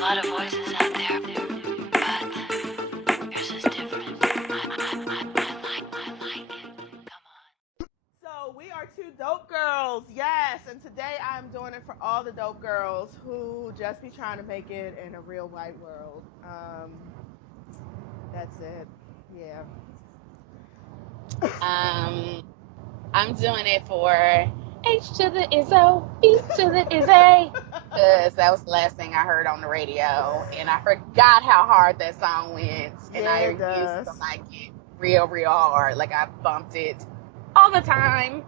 a lot of voices out there, but yours is different. I like it. Come on. So we are two dope girls, yes. And today I'm doing it for all the dope girls who just be trying to make it in a real white world. That's it. Yeah. Um, I'm doing it for H to the Izzo, B to the Izzy. Because that was the last thing I heard on the radio. And I forgot how hard that song went. And Yeah, I it used does. to like it real, real hard. Like I bumped it all the time.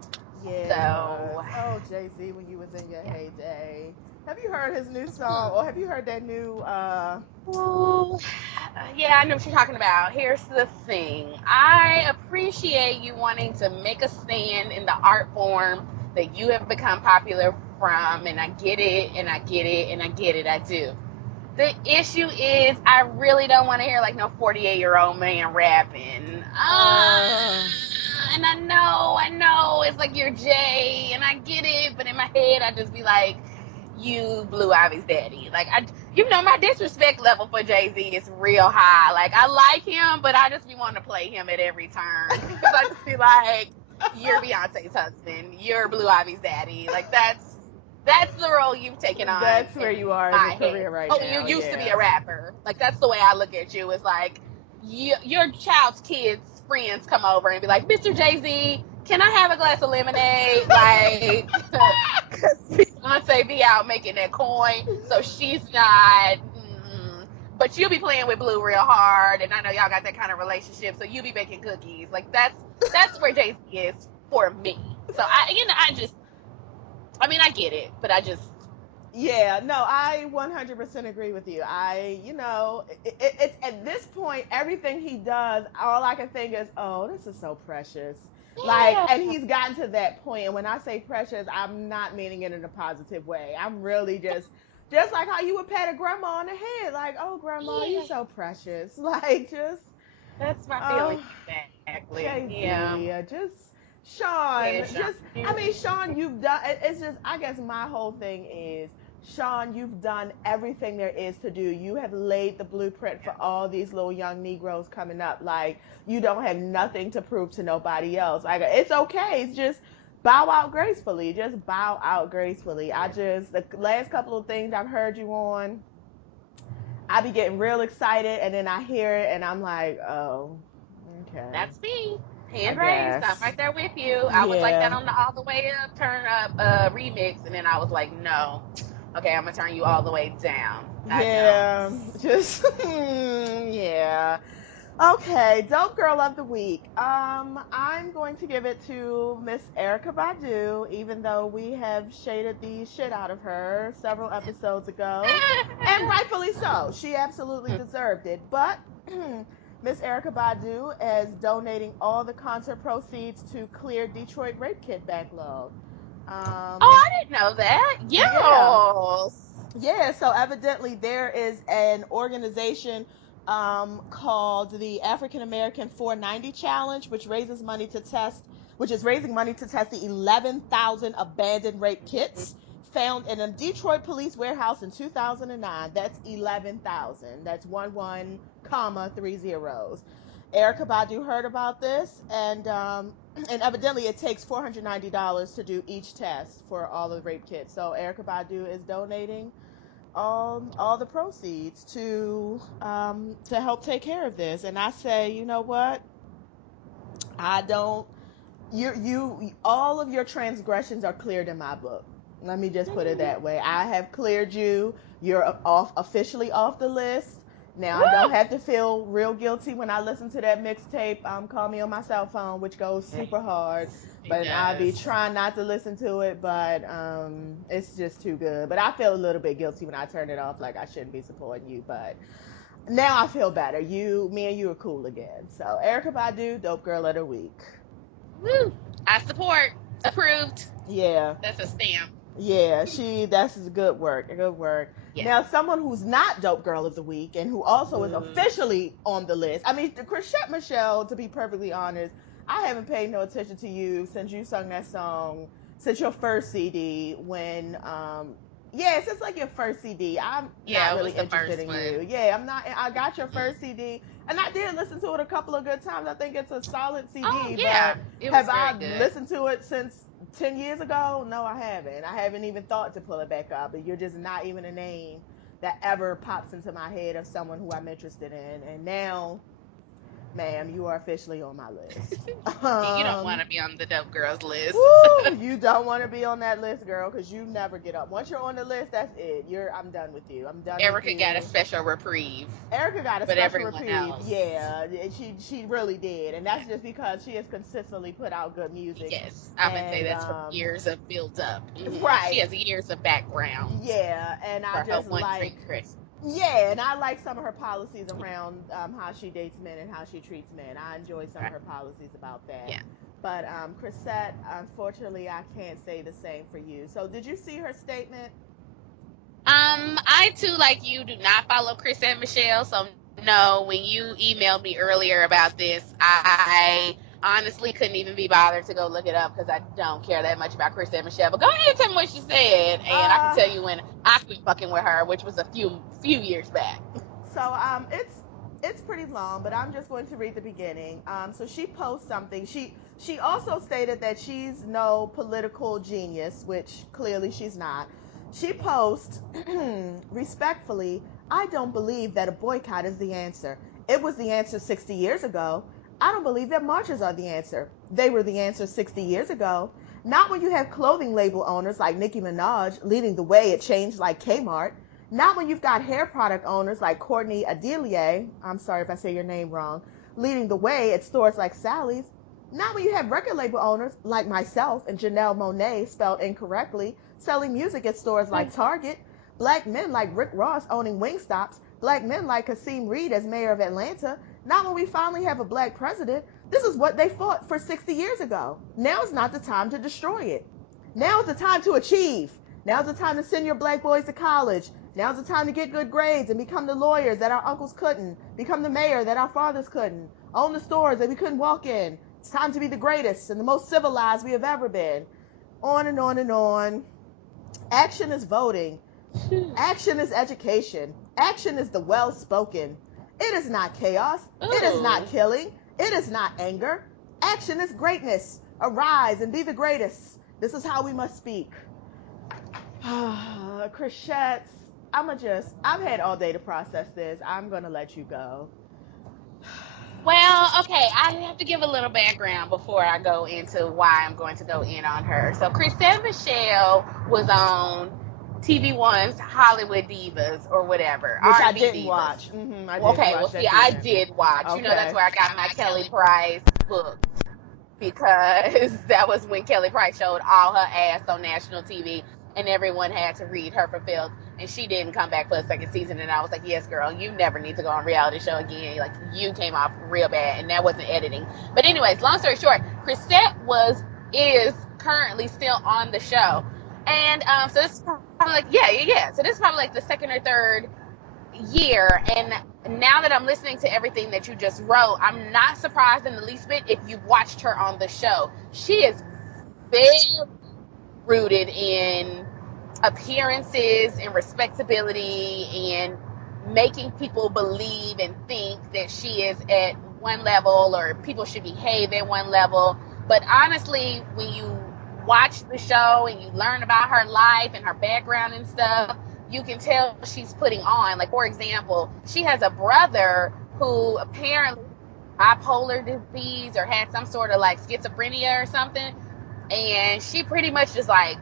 Yeah, it So, was. Oh, JayZ, when you was in your yeah. heyday. Have you heard his new song? Or have you heard that new Well, yeah, I know what you're talking about. Here's the thing. I appreciate you wanting to make a stand in the art form that you have become popular from, and I get it, and I get it, and I get it. I do. The issue is, I really don't want to hear like no 48-year-old man rapping. uh And I know, it's like you're Jay, and I get it, but in my head, I just be like, you Blue Ivy's daddy. Like, my disrespect level for JayZ is real high. Like, I like him, but I just be wanting to play him at every turn. Because I just be like, you're Beyonce's husband. You're Blue Ivy's daddy. Like, that's the role you've taken on that's where in you are in my your head. career right Oh, now. you used to be Yeah. a rapper. Like, that's the way I look at you. It's like, your child's kids' friends come over and be like, Mr. JayZ, can I have a glass of lemonade? Like, because Beyonce be out making that coin, so she's not. But you'll be playing with Blue real hard, and I know y'all got that kind of relationship, so you be baking cookies. Like that's where JayZ is for me. So I get it, but I just. Yeah, no, I 100% agree with you. It's at this point, everything he does, all I can think is, oh, this is so precious. Like, Yeah. and he's gotten to that point. And when I say precious, I'm not meaning it in a positive way. I'm really just like how you would pat a grandma on the head, like, oh, grandma, you Yeah. so precious. Like, That's my feeling oh, exactly. Yeah. JZ, just Yeah, Sean, Sean. just I mean, Sean, you've done. It's just I guess my whole thing is Sean, you've done everything there is to do. You have laid the blueprint for all these little young Negroes coming up. Like you don't have nothing to prove to nobody else. Like it's okay. It's just bow out gracefully. Just bow out gracefully. The last couple of things I've heard you on, I be getting real excited, and then I hear it, and I'm like, oh, okay, That's me. I Hand raised. I'm guess. right there with you. I was like that Yeah. on the All the Way Up, Turn Up remix, and then I was like, no. Okay, I'm gonna turn you all the way down. I don't. Yeah, just yeah. Okay, dope girl of the week. I'm going to give it to Miss Erykah Badu, even though we have shaded the shit out of her several episodes ago, and rightfully so. She absolutely deserved it. But Miss Erykah Badu is donating all the concert proceeds to clear Detroit rape kit backlog. Oh, Um, I didn't know that. yeah, Yes. yeah, so evidently there is an organization called the African American 490 Challenge, which is raising money to test the 11,000 abandoned rape kits found in a Detroit police warehouse in 2009. That's 11,000. That's 11, comma, three zeros. Erykah Badu heard about this, and evidently it takes $490 to do each test for all the rape kits. So Erykah Badu is donating all the proceeds to help take care of this. And I say, you know what? I don't. You all of your transgressions are cleared in my book. Let me just put it that way. I have cleared you. You're officially off the list. Now I don't Woo! have to feel real guilty when I listen to that mixtape. Call me on my cell phone, which goes super hard. It But I be does. trying not to listen to it, but it's just too good. But I feel a little bit guilty when I turn it off, like I shouldn't be supporting you. But now I feel better. Me and you are cool again. So Erykah Badu, dope girl of the week. Woo! I support. Approved. Yeah. That's a stamp. Yeah, that's good work. Good work. Yeah. Now, someone who's not dope girl of the week and who also is Ooh. officially on the list. I mean, Chrisette Michele, to be perfectly honest, I haven't paid no attention to you since you sung that song, since your first CD when Yeah, it's just like your first CD. I'm Yeah, not it really was the interested first in one. you. Yeah, I'm not. I got your first CD, and I did listen to it a couple of good times. I think it's a solid Oh CD, yeah, but it was have very I good. listened to it since 10 years ago? No, I haven't. I haven't even thought to pull it back up, but you're just not even a name that ever pops into my head of someone who I'm interested in. And now, ma'am, you are officially on my list. You don't want Um, to be on the dope girls list. Woo! You don't want to be on that list, girl, because you never get up. Once you're on the list, that's it. I'm done with you. I'm done with Erykah got a you. special reprieve, Erykah got a but special everyone reprieve. else, Yeah, she really did, and yeah. that's just because she has consistently put out good music. Yes, I would say And that's from years of build up. She right, has years of background yeah, and I for her just one treat, like Chris. yeah, and I like some of her policies around how she dates men and how she treats men. I enjoy some of Right. her policies about that. Yeah. But Chrisette, unfortunately, I can't say the same for you. So, did you see her statement? I too, like you, do not follow Chrisette Michele, so no, when you emailed me earlier about this, I honestly couldn't even be bothered to go look it up because I don't care that much about Chrisette Michele. But go ahead and tell me what she said, and I can Uh, tell you when I quit fucking with her, which was a few years back. so it's pretty long, but I'm just going to read the beginning. So she posts something. She also stated that she's no political genius, which clearly she's not. She posts respectfully, I don't believe that a boycott is the answer. It was the answer 60 years ago. I don't believe that marches are the answer. They were the answer 60 years ago. Not when you have clothing label owners like Nicki Minaj leading the way at change like Kmart. Not when you've got hair product owners like Courtney Adelie, I'm sorry if I say your name wrong, leading the way at stores like Sally's. Not when you have record label owners like myself and Janelle Monáe, spelled incorrectly, selling music at stores like Target. Black men like Rick Ross owning Wingstops. Black men like Kasim Reed as mayor of Atlanta. Not when we finally have a black president. This is what they fought for 60 years ago. Now is not the time to destroy it. Now is the time to achieve. Now's the time to send your black boys to college. Now's the time to get good grades and become the lawyers that our uncles couldn't, become the mayor that our fathers couldn't, own the stores that we couldn't walk in. It's time to be the greatest and the most civilized we have ever been. On and on and on. Action is voting. Action is education. Action is the well spoken. It is not chaos. It is not Ooh. killing. It is not anger. Action is greatness. Arise and be the greatest. This is how we must speak. Chrisette, I've had all day to process this. I'm going to let you go. Well, okay, I have to give a little background before I go into why I'm going to go in on her. So, Chrisette Michele was on TV One's Hollywood Divas or whatever, Which I R&B didn't Divas. watch. I didn't Okay, watch well, see, that I season. did watch. You know, that's Okay. where I got my Kelly Price book because that was when Kelly Price showed all her ass on national TV and everyone had to read her for filth. And she didn't come back for a second season. And I was like, yes, girl, you never need to go on reality show again. Like, you came off real bad and that wasn't editing. But anyways, long story short, Chrisette is currently still on the show. And so this is probably like, yeah. So this is probably like the second or third year. And now that I'm listening to everything that you just wrote, I'm not surprised in the least bit if you've watched her on the show. She is very rooted in appearances and respectability and making people believe and think that she is at one level or people should behave at one level. But honestly, when you watch the show and you learn about her life and her background and stuff, you can tell she's putting on. Like, for example, she has a brother who apparently bipolar disease or had some sort of like schizophrenia or something. And she pretty much just like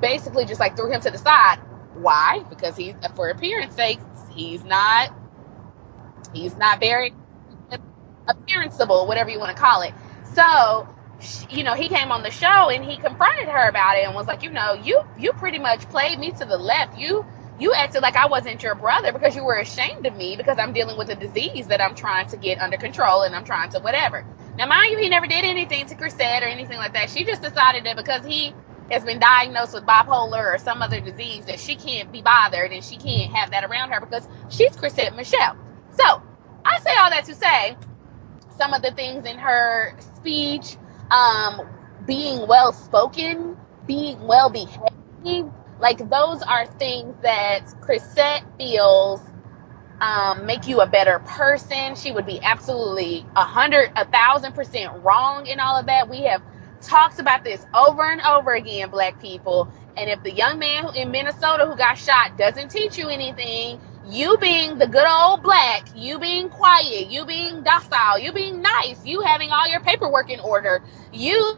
basically just like threw him to the side. Why? Because he's, for appearance sake, he's not very appearanceable, whatever you want to call it. So, he came on the show and he confronted her about it and was like, you pretty much played me to the left. You acted like I wasn't your brother because you were ashamed of me because I'm dealing with a disease that I'm trying to get under control and I'm trying to whatever. Now, mind you, he never did anything to Chrisette or anything like that. She just decided that because he has been diagnosed with bipolar or some other disease that she can't be bothered and she can't have that around her because she's Chrisette Michele. So, I say all that to say some of the things in her speech, being well spoken, being well behaved, Like, those are things that Chrisette feels make you a better person. She would be absolutely 1,000% wrong in all of that. We have talked about this over and over again, Black people. And if the young man in Minnesota who got shot doesn't teach you anything, you being the good old Black, you being quiet, you being docile, you being nice, you having all your paperwork in order, you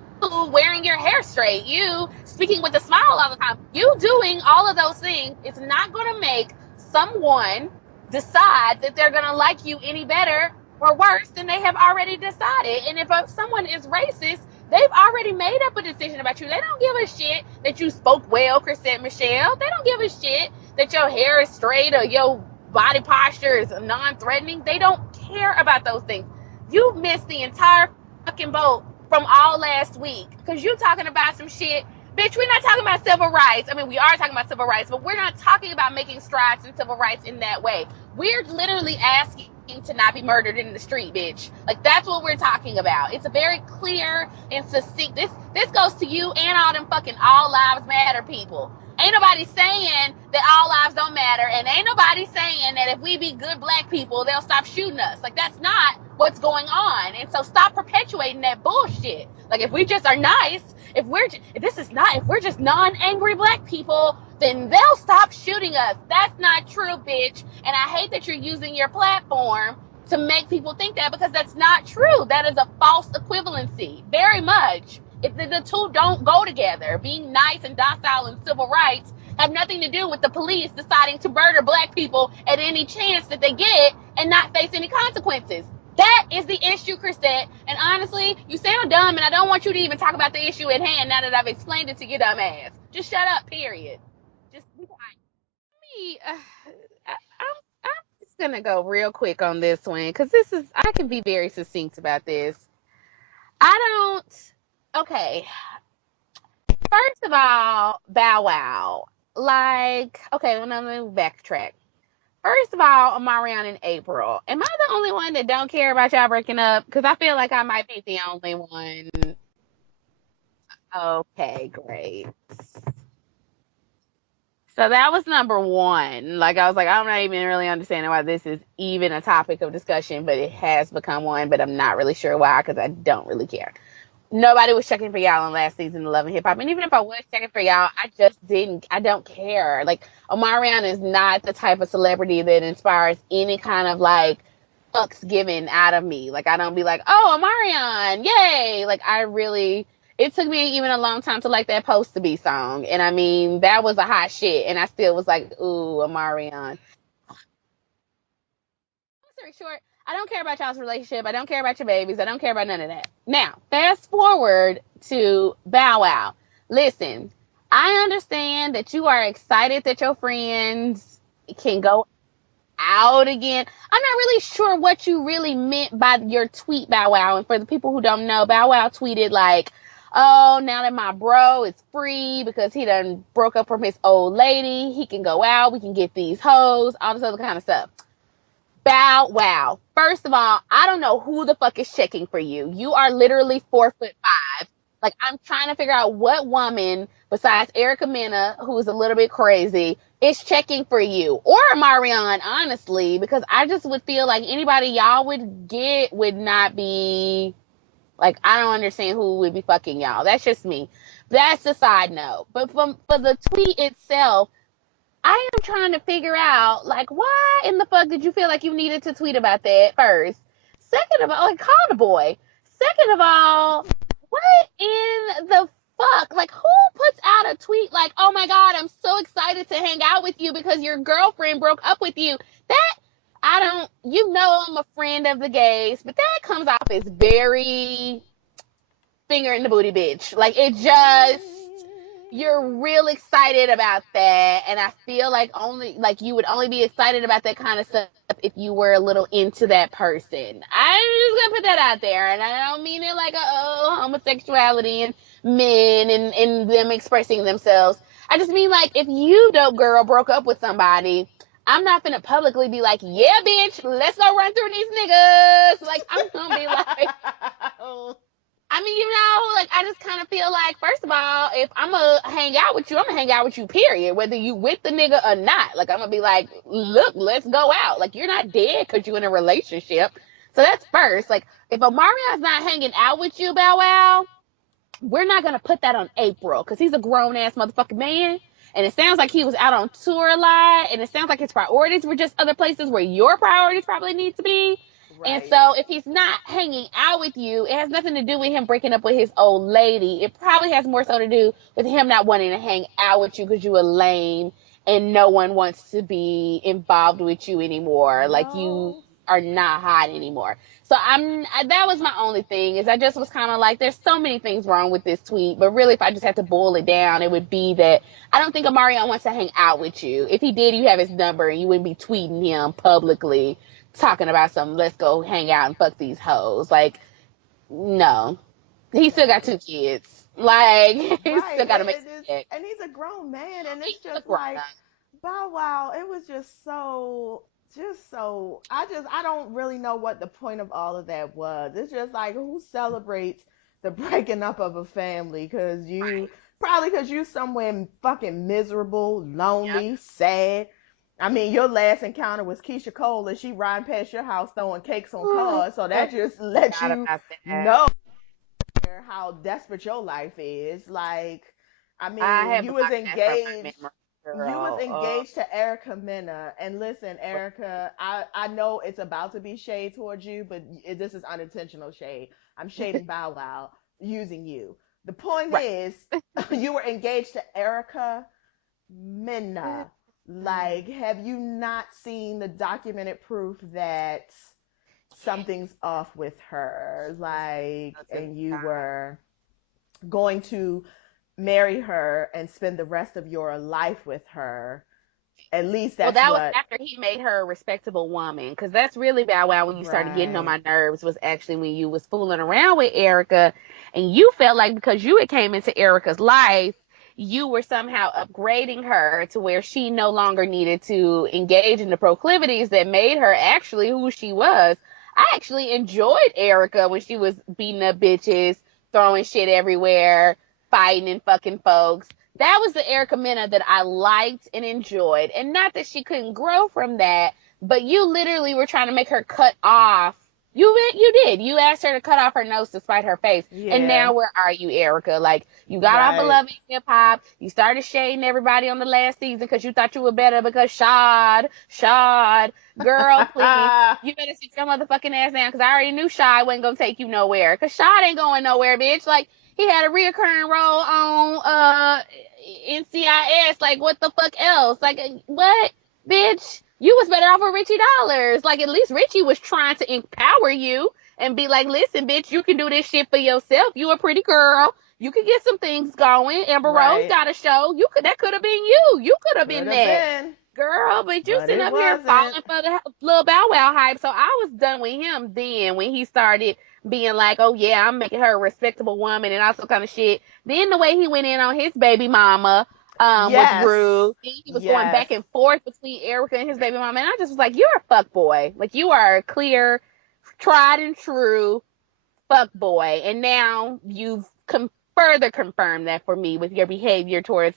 wearing your hair straight, you speaking with a smile all the time, you doing all of those things, it's not going to make someone decide that they're going to like you any better or worse than they have already decided. And if someone is racist, they've already made up a decision about you. They don't give a shit that you spoke well, Chrisette Michele. They don't give a shit that your hair is straight or your body posture is non-threatening. They don't care about those things. You've missed the entire fucking boat from all last week because you're talking about some shit. Bitch, we're not talking about civil rights. I mean, we are talking about civil rights, but we're not talking about making strides in civil rights in that way. We're literally asking to not be murdered in the street, bitch. Like, that's what we're talking about. It's a very clear and succinct. This goes to you and all them fucking all lives matter people. Ain't nobody saying that all lives don't matter, and ain't nobody saying that if we be good Black people, they'll stop shooting us. Like, that's not what's going on. And so stop perpetuating that bullshit. Like, if we just are nice, if we're just non-angry Black people, then they'll stop shooting us. That's not true, bitch. And I hate that you're using your platform to make people think that, because that's not true. That is a false equivalency, very much. If the two don't go together, being nice and docile and civil rights have nothing to do with the police deciding to murder Black people at any chance that they get and not face any consequences. That is the issue, Chrisette. And honestly, you sound dumb, and I don't want you to even talk about the issue at hand now that I've explained it to your dumb ass. Just shut up, period. Just be quiet. Me, I'm just gonna go real quick on this one because I can be very succinct about this. I don't. Okay. First of all, Bow Wow. Like, okay, well, now let me backtrack. First of all, Omarion and April. Am I the only one that don't care about y'all breaking up? Because I feel like I might be the only one. Okay, great. So that was number one. Like, I was like, I'm not even really understanding why this is even a topic of discussion, but it has become one, but I'm not really sure why, because I don't really care. Nobody was checking for y'all on last season of Love and Hip Hop. And even if I was checking for y'all, I don't care. Like, Omarion is not the type of celebrity that inspires any kind of, like, fucks given out of me. Like, I don't be like, oh, Omarion, yay. Like, it took me even a long time to like that Post to Be song. And I mean, that was a hot shit. And I still was like, ooh, Omarion. Long story short, I don't care about y'all's relationship. I don't care about your babies. I don't care about none of that. Now, fast forward to Bow Wow. Listen, I understand that you are excited that your friends can go out again. I'm not really sure what you really meant by your tweet, Bow Wow. And for the people who don't know, Bow Wow tweeted like, oh, now that my bro is free because he done broke up from his old lady, he can go out, we can get these hoes, all this other kind of stuff. Bow Wow. First of all, I don't know who the fuck is checking for you. You are literally 4'5". Like, I'm trying to figure out what woman besides Erykah Badu, who's a little bit crazy, is checking for you. Or Omarion, honestly, because I just would feel like anybody y'all would get would not be, like, I don't understand who would be fucking y'all. That's just me. That's a side note. But for the tweet itself, I am trying to figure out, like, why in the fuck did you feel like you needed to tweet about that first? Second of all, like, call the boy. Second of all, what in the fuck? Like, who puts out a tweet like, oh my God, I'm so excited to hang out with you because your girlfriend broke up with you? I'm a friend of the gays, but that comes off as very finger in the booty bitch. Like, it just, you're real excited about that, and I feel like you would only be excited about that kind of stuff if you were a little into that person. I'm just gonna put that out there, and I don't mean it like homosexuality and men and them expressing themselves. I just mean, like, if you, dope girl, broke up with somebody, I'm not gonna publicly be like, yeah, bitch, let's go run through these niggas. Like, I'm gonna be like, I mean, like, I just kind of feel like, first of all, if I'm going to hang out with you, I'm going to hang out with you, period. Whether you with the nigga or not. Like, I'm going to be like, look, let's go out. Like, you're not dead because you're in a relationship. So that's first. Like, if Omarion's not hanging out with you, Bow Wow, we're not going to put that on April because he's a grown-ass motherfucking man. And it sounds like he was out on tour a lot. And it sounds like his priorities were just other places where your priorities probably need to be. Right. And so if he's not hanging out with you, it has nothing to do with him breaking up with his old lady. It probably has more so to do with him not wanting to hang out with you because you were lame and no one wants to be involved with you anymore. No. Like, you are not hot anymore. So that was my only thing, is I just was kind of like, there's so many things wrong with this tweet, but really if I just had to boil it down, it would be that I don't think Omarion wants to hang out with you. If he did, you have his number and you wouldn't be tweeting him publicly talking about some, let's go hang out and fuck these hoes. Like, no. He still got 2 kids. Like, he's still got to make it. And he's a grown man, and it's just like, Bow Wow, it was just so, I don't really know what the point of all of that was. It's just like, who celebrates the breaking up of a family? Because probably because you somewhere fucking miserable, lonely, sad. I mean, your last encounter was Keisha Cole, and she riding past your house throwing cakes on cars. So that just lets you know how desperate your life is. Like, I mean, you was engaged. You was engaged to Erykah Badu. And listen, Erykah, I know it's about to be shade towards you, but this is unintentional shade. I'm shading Bow Wow using you. The point is, you were engaged to Erykah Badu. Like, have you not seen the documented proof that something's off with her? Like, and you were going to marry her and spend the rest of your life with her. At least that's was after he made her a respectable woman. Because that's really Bow Wow when you started getting on my nerves, was actually when you was fooling around with Erykah. And you felt like because you had came into Erykah's life, you were somehow upgrading her to where she no longer needed to engage in the proclivities that made her actually who she was. I actually enjoyed Erykah when she was beating up bitches, throwing shit everywhere, fighting and fucking folks. That was the Erykah Badu that I liked and enjoyed. And not that she couldn't grow from that, but you literally were trying to make her cut off. You did. You asked her to cut off her nose to spite her face. Yeah. And now where are you, Erykah? Like, you got off of Love and Hip Hop. You started shading everybody on the last season because you thought you were better because Shad, girl, please. You better sit your motherfucking ass down because I already knew Shad wasn't going to take you nowhere. Because Shad ain't going nowhere, bitch. Like, he had a reoccurring role on NCIS. Like, what the fuck else? Like, what? Bitch, you was better off with Richie Dollars. Like, at least Richie was trying to empower you and be like, listen, bitch, you can do this shit for yourself. You a pretty girl. You could get some things going. Amber Rose got a show. That could have been you. You could have been that. Girl, but you sitting up here falling for the little Bow Wow hype. So I was done with him then when he started being like, oh yeah, I'm making her a respectable woman and all some kind of shit. Then the way he went in on his baby mama was rude. He was going back and forth between Erykah and his baby mama. And I just was like, you're a fuck boy. Like, you are a clear, tried and true fuck boy. And now you've further confirmed that for me with your behavior towards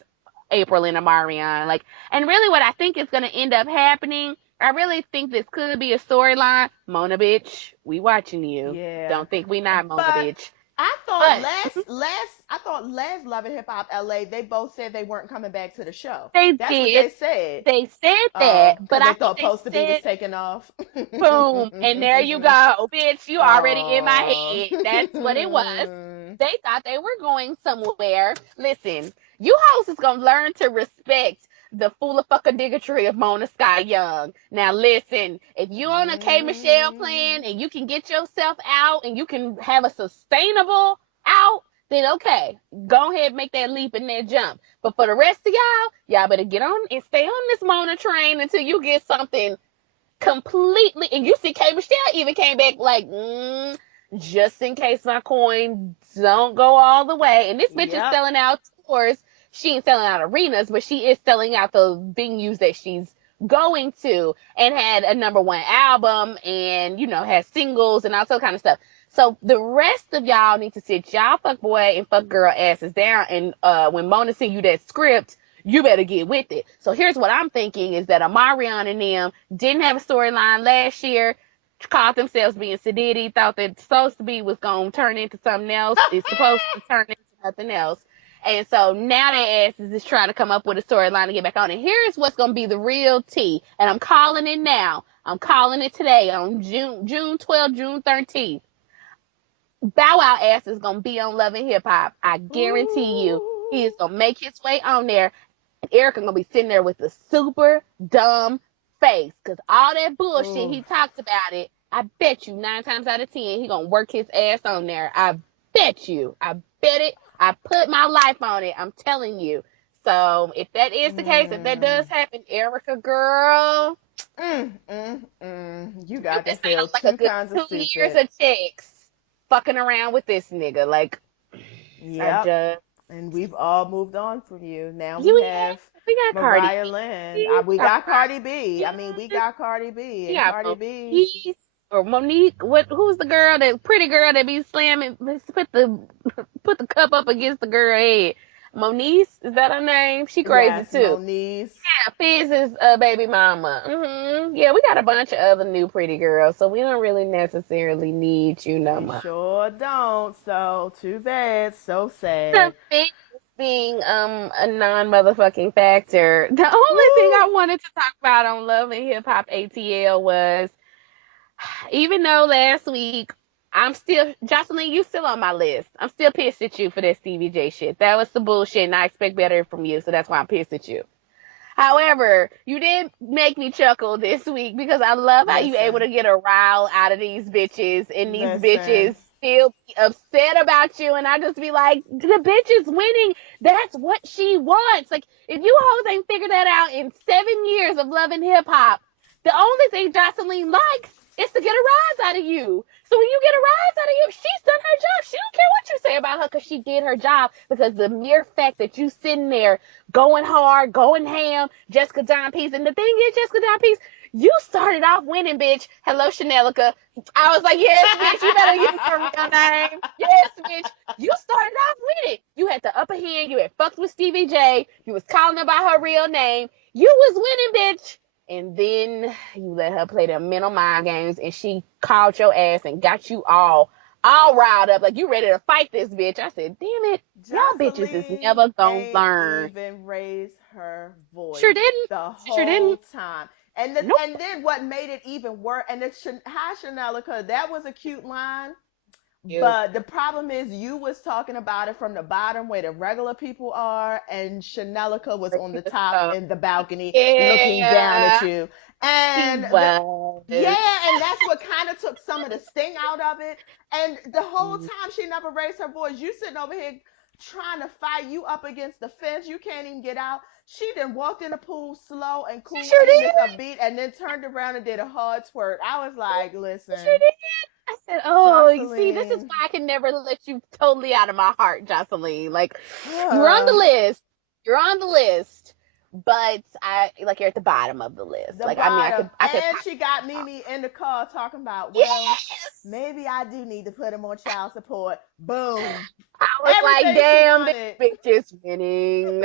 April and Omarion. Like, and really what I think is going to end up happening, I really think this could be a storyline. Mona, bitch, we watching you. Yeah. Don't think we not, Mona, bitch. I thought last Love and Hip Hop LA, they both said they weren't coming back to the show. That's what they said. They said that, but I thought Supposed to Be was taken off. Boom, and there you go, bitch. You already in my head. That's what it was. They thought they were going somewhere. Listen, you hoes is gonna learn to respect the fool-a-fucker-diggatry of Mona Sky Young. Now listen, if you on a K Michelle plan and you can get yourself out and you can have a sustainable out, then okay, go ahead and make that leap and that jump. But for the rest of y'all better get on and stay on this Mona train until you get something completely. And you see K Michelle even came back like, just in case my coin don't go all the way. And this bitch is selling out tours. She ain't selling out arenas, but she is selling out the venues that she's going to, and had a #1 album, and had singles and all that kind of stuff. So the rest of y'all need to sit y'all fuck boy and fuck girl asses down, and when Mona send you that script, you better get with it. So here's what I'm thinking is that Amarion and them didn't have a storyline last year, called themselves being Sadiddy, thought that supposed to be was going to turn into something else. It's supposed to turn into nothing else. And so now their asses is trying to come up with a storyline to get back on. And here's what's going to be the real tea. And I'm calling it now. I'm calling it today on June 12th, June 13th. Bow Wow ass is going to be on Love and Hip Hop. I guarantee you. He is going to make his way on there. And Erykah going to be sitting there with a super dumb face. Because all that bullshit he talks about it, I bet you 9 times out of 10, he going to work his ass on there. I bet you. I bet it. I put my life on it. I'm telling you. So if that is the case, if that does happen, Erykah girl, you got to feel like two kinds of 2 stupid. years of chicks fucking around with this nigga. Like, yeah. And we've all moved on from you. Now we got Mariah Lynn. We got Cardi B. I mean, we got Cardi B. And Cardi B. Or Monique, who's the girl, that pretty girl that be slamming, put the cup up against the girl head? Moniece, is that her name? She crazy too. Moniece. Yeah, Fizz's baby mama. Yeah, we got a bunch of other new pretty girls, so we don't really necessarily need you no more. Sure don't. So too bad. So sad. The Fizz being a non-motherfucking factor. The only thing I wanted to talk about on Love and Hip Hop ATL was, even though last week Jocelyn, you still on my list. I'm still pissed at you for that Stevie J shit. That was some bullshit, and I expect better from you, so that's why I'm pissed at you. However, you did make me chuckle this week because I love how you able to get a rile out of these bitches, and these bitches still be upset about you, and I just be like, the bitch is winning. That's what she wants. Like, if you hoes ain't figured that out in 7 years of Love and Hip Hop, the only thing Jocelyn likes is to get a rise out of you. So when you get a rise out of you, she's done her job. She don't care what you say about her because she did her job. Because the mere fact that you sitting there going hard, going ham, Jessica Don Peace. And the thing is, Jessica Don Peace, you started off winning, bitch. Hello, Chanelica. I was like, yes, bitch, you better use her real name. Yes, bitch. You started off winning. You had the upper hand. You had fucked with Stevie J. You was calling her by her real name. You was winning, bitch. And then you let her play the mental mind games, and she called your ass and got you all riled up, like you ready to fight this bitch. I said, damn it, y'all bitches is never gonna learn. Even raise her voice. Sure didn't. The whole time. And then what made it even worse, and it's hi Chanelica, that was a cute line. But the problem is you was talking about it from the bottom where the regular people are, and Chanelica was on the top in the balcony looking down at you. And and that's what kind of took some of the sting out of it. And the whole time she never raised her voice. You sitting over here trying to fight, you up against the fence, you can't even get out. She then walked in the pool slow and cool and a beat, and then turned around and did a hard twerk. I was like, listen. Sure did. I said, oh, you see, this is why I can never let you totally out of my heart, Jocelyn. Like, you're on the list. You're on the list. But you're at the bottom of the list. I could. And she got Mimi in the car talking about, well, maybe I do need to put him on child support. Boom. I was like, damn, this bitch is winning.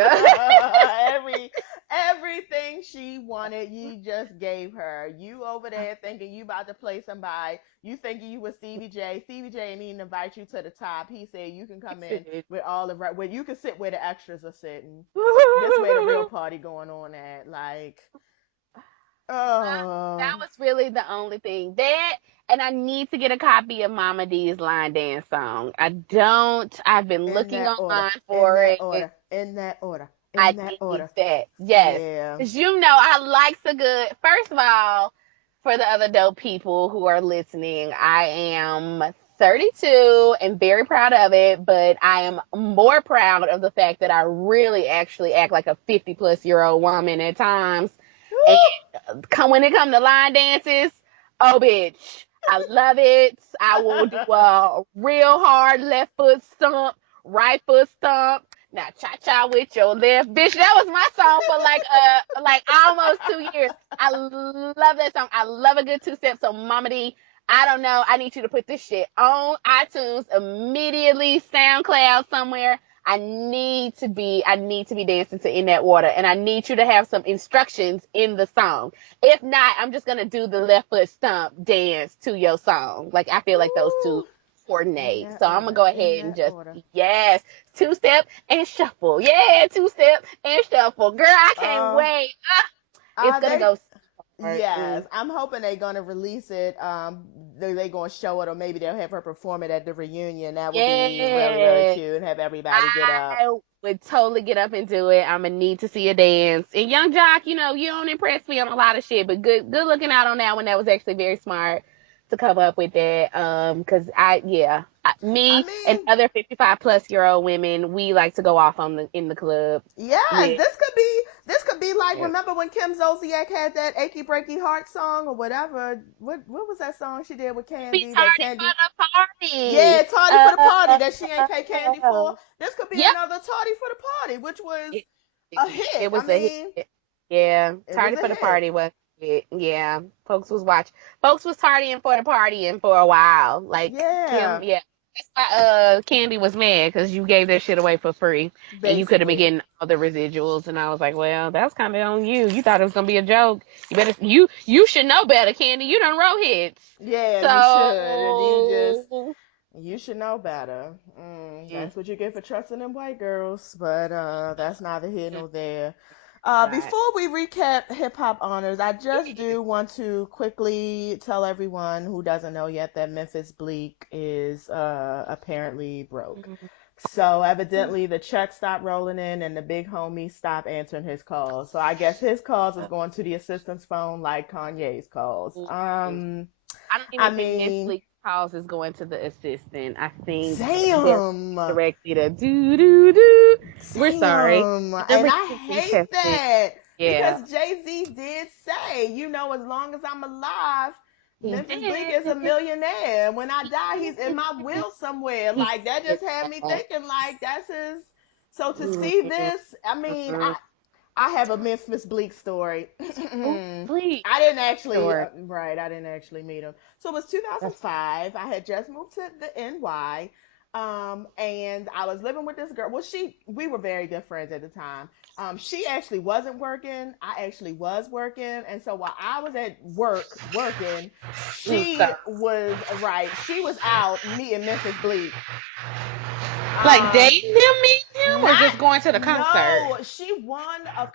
Everything she wanted, you just gave her. You over there thinking you about to play somebody. You thinking you was Stevie J. Stevie J didn't even invite you to the top. He said you can come in with all the where you can sit where the extras are sitting. That's where the real party going on at. Like, that was really the only thing. And I need to get a copy of Mama D's line dance song. I've been looking online for it. In that order. I need that. Yes. Because I like so good. First of all, for the other dope people who are listening, I am 32 and very proud of it, but I am more proud of the fact that I really actually act like a 50-plus-year-old woman at times. And when it comes to line dances, oh, bitch, I love it. I will do a real hard left foot stomp, right foot stomp. Now cha-cha with your left. Bitch, that was my song for like almost 2 years. I love that song. I love a good two-step. So Mama D, I don't know. I need you to put this shit on iTunes immediately, SoundCloud somewhere. I need to be dancing to In That Water, and I need you to have some instructions in the song. If not, I'm just gonna do the left foot stomp dance to your song. Like I feel like those two Ooh, in coordinate. that So I'm gonna order. go In ahead and that just order. yes, two step and shuffle. Yeah, two step and shuffle. Girl, I can't Uh, wait. It's gonna they go so hard. Yes, I'm hoping they're gonna release it. They gonna show it, or maybe they'll have her perform it at the reunion. That would be really, really Yeah. cute, and have everybody get up. I would totally get up and do it. I'm gonna need to see a dance. And Young Jock, you don't impress me on a lot of shit, but good looking out on that one. That was actually very smart to come up with that. Cause I me and mean, other 55+ year old women, we like to go off in the club yes, with. this could be like, Yeah. remember when Kim Zolciak had that "Achy Breaky Heart" song or whatever? What was that song she did with Be Candy? That tardy Candy, for the yeah, party. tardy for the party that she ain't pay Candy for. Uh, This could be yep. another tardy for the party, which was It, it, a it hit. I was a mean, hit. Yeah, it was tardy a for the hit. party was it. Yeah, folks was tardying for the party and for a while. Like Kim, Yeah, yeah. That's why Candy was mad because you gave that shit away for free and you could have been basically. getting all the residuals. And I was like, well, that's kind of on you. You thought it was gonna be a joke. You should know better, Candy. You done wrote hits. Yeah, you should. And So you should know better. mm, That's what you get for trusting them white girls. But that's neither here mm, nor there. right. Before we recap hip hop honors, I just do want to quickly tell everyone who doesn't know yet that Memphis Bleek is apparently broke. So evidently the check stopped rolling in and the big homie stopped answering his calls. So I guess his calls is going to the assistant's phone like Kanye's calls. I don't I even think Miss mean, Bleak calls is going to the assistant. I think they're damn, directly to do do do. We're sorry. damn. The And number I should be hate tested. that Yeah, because JayZ did say, as long as I'm alive, he Memphis Bleek is a did. millionaire. When I He die, he's in my did. will somewhere. He Like, that did just had me that. thinking, like, that's his. So to see Mhm, this, I mean, mhm. I have a Memphis Bleek story. Oh, please. I didn't actually, Sure. right, I didn't actually meet him. So it was That's 2005. I had just moved to the NY. And I was living with this girl. Well, we were very good friends at the time. She actually wasn't working. I actually was working. And so while I was at work working, she stop. was, right, she was out meeting Memphis Bleek. Like Um, dating him, meeting him, or not just going to the concert? no, she won a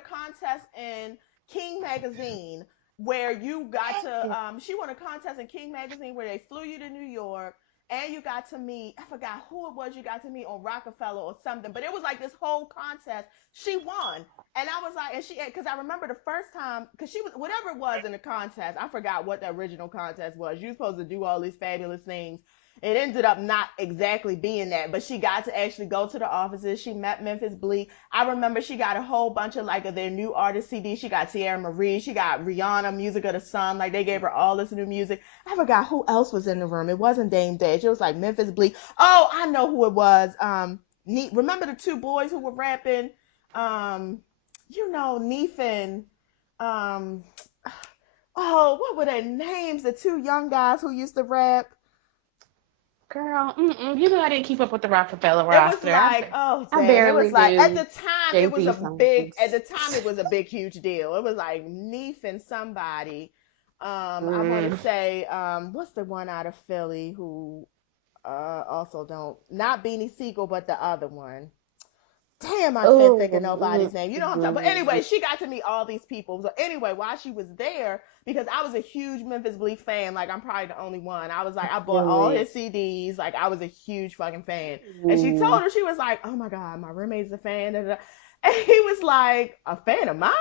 contest in King magazine where you got to she won a contest in King magazine where they flew you to New York, and you got to meet, I forgot who it was you got to meet on Rockefeller or something, but it was like this whole contest. She won. And I was like, and she, because I remember the first time, because she was, whatever it was in the contest, I forgot what the original contest was. You were supposed to do all these fabulous things. It ended up not exactly being that, but she got to actually go to the offices. She met Memphis Bleek. I remember she got a whole bunch of like of their new artist CDs. She got Tierra Marie. She got Rihanna, Music of the Sun. Like they gave her all this new music. I forgot who else was in the room. It wasn't Dame Dash. It was like Memphis Bleek. Oh, I know who it was. Remember the two boys who were rapping? Um, Neef and um, oh, what were their names? The two young guys who used to rap. Girl, I didn't keep up with the Rockefeller It was roster. like, oh I damn, it was barely like at do the time it was JZ at songs. the time it was a big huge deal. It was like Neef and somebody. I want to Mm. say, what's the one out of Philly who also don't, not Beanie Siegel, but the other one. Damn, I can't think of nobody's Oh, name. You know what I'm talking about. But anyway, she got to meet all these people. So anyway, while she was there, because I was a huge Memphis Bleek fan, like I'm probably the only one. I was like, I bought feel all it. his CDs. Like I was a huge fucking fan. And she told Ooh. her, she was like, oh my God, my roommate's a fan. Da, da, da. And he was like, a fan of mine?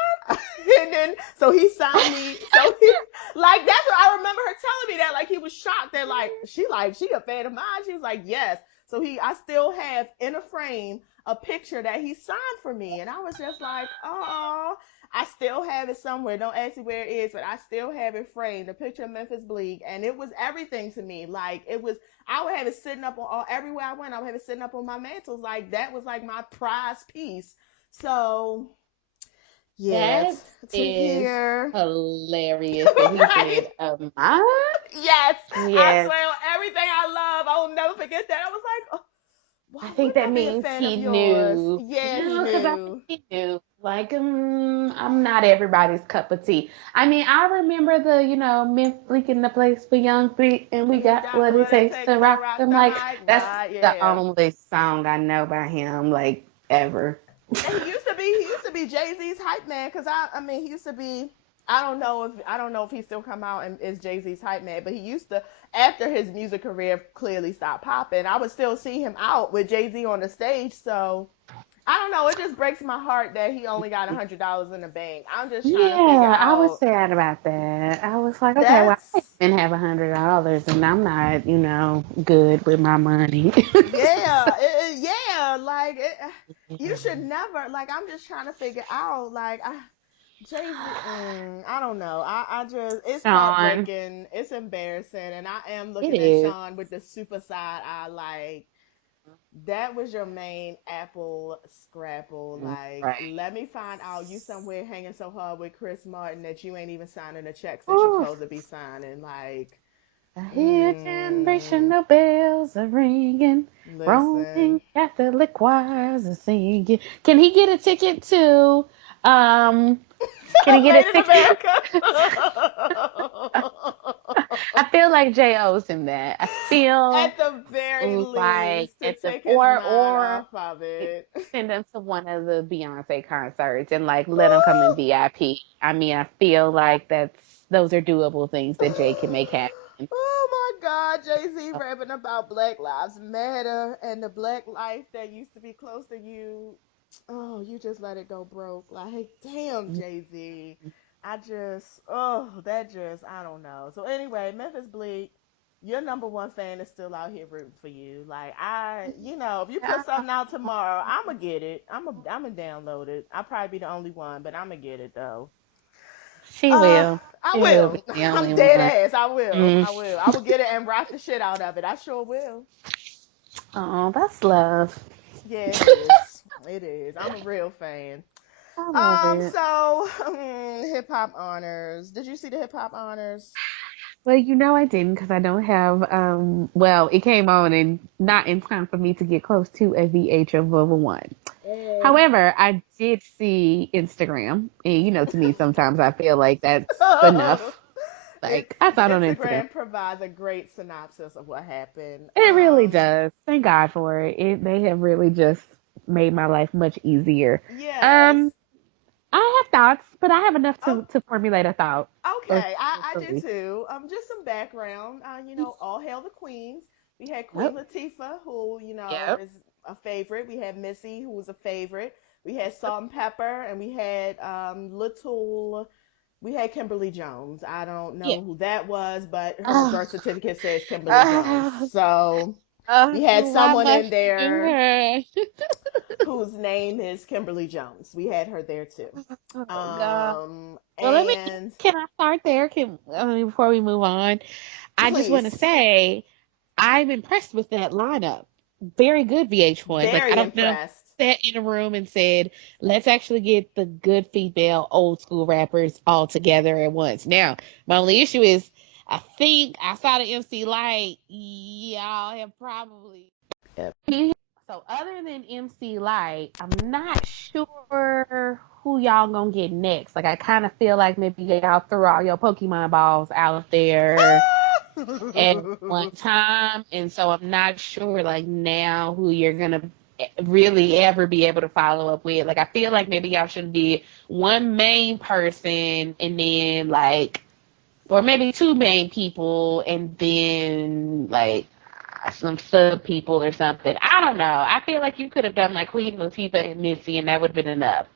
And then, so he signed me. So he, like, that's what I remember her telling me that. Like, he was shocked that, she a fan of mine. She was like, yes. So I still have in a frame a picture that he signed for me. And I was just like, oh, I still have it somewhere. Don't ask me where it is, but I still have it framed. The picture of Memphis Bleek, and it was everything to me. Like it was, I would have it sitting up on everywhere I went. I would have it sitting up on my mantle. Like that was like my prize piece. So yeah, That to is hear, hilarious that he right? said, mine? Yes, I Yes. swear on everything I love, I will never forget that. I was like, oh, I why think wouldn't that I be a means fan of he yours? knew. Yeah, he No, because I think knew. he knew. Like, I'm not everybody's cup of tea. I mean, I remember the, Memphis Bleek in the place for young feet, and we And we got got what it what it takes to takes to rock rock them. the Like, mic, that's right? the Yeah. only song I know by him, like, ever. And he used to be JayZ's hype man, because I mean he used to be, I don't know if he still come out and is JayZ's hype man, but he used to, after his music career clearly stopped popping, I would still see him out with JayZ on the stage. So I don't know, it just breaks my heart that he only got $100 in the bank. I'm just trying to figure Yeah, I was out, sad about that. I was like, okay, well, I that's, even have $100, and I'm not, good with my money. yeah, yeah, like you should never, like, I'm just trying to figure out, like, JayZ, I don't know. I just, it's Sean, heartbreaking. It's embarrassing. And I am it looking at is. Sean with the super side eye. Like, that was your main apple scrapple. Like, Right. let me find out you somewhere hanging so hard with Chris Martin that you ain't even signing the checks that you Ooh. supposed to be signing. Like, I hear mm, generational bells are ringing, listen. Roman Catholic choirs are singing. Can he get a ticket to? Um, can he get a Made in ticket? America. I feel like Jay owes him that. I feel At the very like least, to at the take his mind or off of it. send him to one of the Beyonce concerts and like let him come in VIP. I mean, I feel like those are doable things that Jay can make happen. Oh my God, JayZ rapping about Black Lives Matter and the black life that used to be close to you. Oh, you just let it go broke. Like, damn, JayZ. I don't know. So anyway, Memphis Bleek, your number one fan is still out here rooting for you. Like, if you put something out tomorrow, I'ma get it. I'ma download it. I'll probably be the only one, but I'ma get it though. She Uh, will. I She will be will. the I'm only dead one. ass. I will. Mm. I will. I will get it and rock the shit out of it. I sure will. Oh, that's love. Yeah, it is. It is. I'm a real fan. I love it. So hip hop honors. Did you see the hip hop honors? Well, I didn't because I don't have, well, it came on and not in time for me to get close to a VH of level one. Mm. However, I did see Instagram, and to me, sometimes I feel like that's enough. Like, I saw it on Instagram. Instagram provides a great synopsis of what happened. It really does. Thank God for it. They have really just made my life much easier. Yes. Um, I have thoughts, but I have enough Oh, to formulate a thought or okay. I do three. too. Just some background. All hail the queens. We had Queen Yep. Latifah, who Yep. is a favorite. We had Missy, who was a favorite. We had Salt and Pepper, and we had Little. We had Kimberly Jones. I don't Yeah. know who that was, but her Oh, birth certificate says Kimberly Jones. oh, So we had why someone in must you do there her? whose name is Kimberly Jones. We had her there too. Oh God. Well, And can I start there? Before we move on, I just want to please, say I'm impressed with that lineup. Very good VH1. Like, I very don't know if impressed. they sat in a room and said, let's actually get the good female old school rappers all together at once. Now, my only issue is I think outside of MC Light, y'all have probably. So other than MC Light, I'm not sure who y'all gonna get next. Like, I kind of feel like maybe y'all threw all your Pokemon balls out there at one time, and so I'm not sure like now who you're gonna really ever be able to follow up with. Like, I feel like maybe y'all should be one main person and then like, or maybe two main people and then like some sub people or something. I don't know. I feel like you could have done like Queen Latifah and Missy and that would have been enough.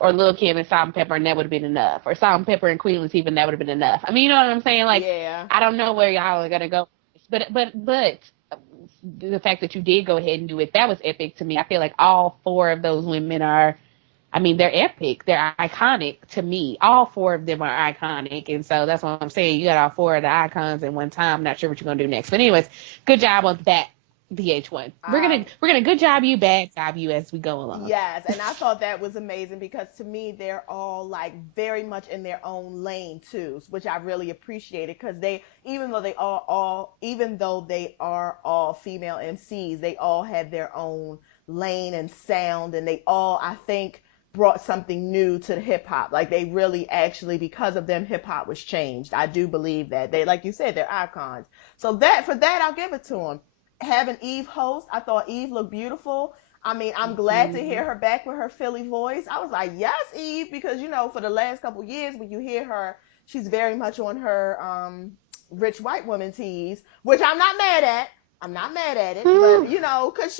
Or Lil Kim and Salt and Pepper and that would have been enough. Or Salt and Pepper and Queen Latifah and that would have been enough. I mean, you know what I'm saying? Like, Yeah. I don't know where y'all are gonna go. But the fact that you did go ahead and do it, that was epic to me. I feel like all four of those women are I mean, they're epic. They're iconic to me. All four of them are iconic. And so that's what I'm saying. You got all four of the icons in one time. Not sure what you're going to do next. But anyways, good job on that, VH1. We're gonna good job you, bad job you as we go along. Yes, and I thought that was amazing because to me they're all like very much in their own lane too, which I really appreciated because they even though they are all female MCs, they all had their own lane and sound, and they all, I think, brought something new to the hip hop. Like they really actually, because of them, hip hop was changed. I do believe that they, like you said, they're icons. So that for that I'll give it to them. Having Eve host, I thought Eve looked beautiful. I mean, I'm glad to hear her back with her Philly voice. I was like, yes, Eve, because for the last couple years when you hear her, she's very much on her rich white woman tease, which I'm not mad at. I'm not mad at it, but because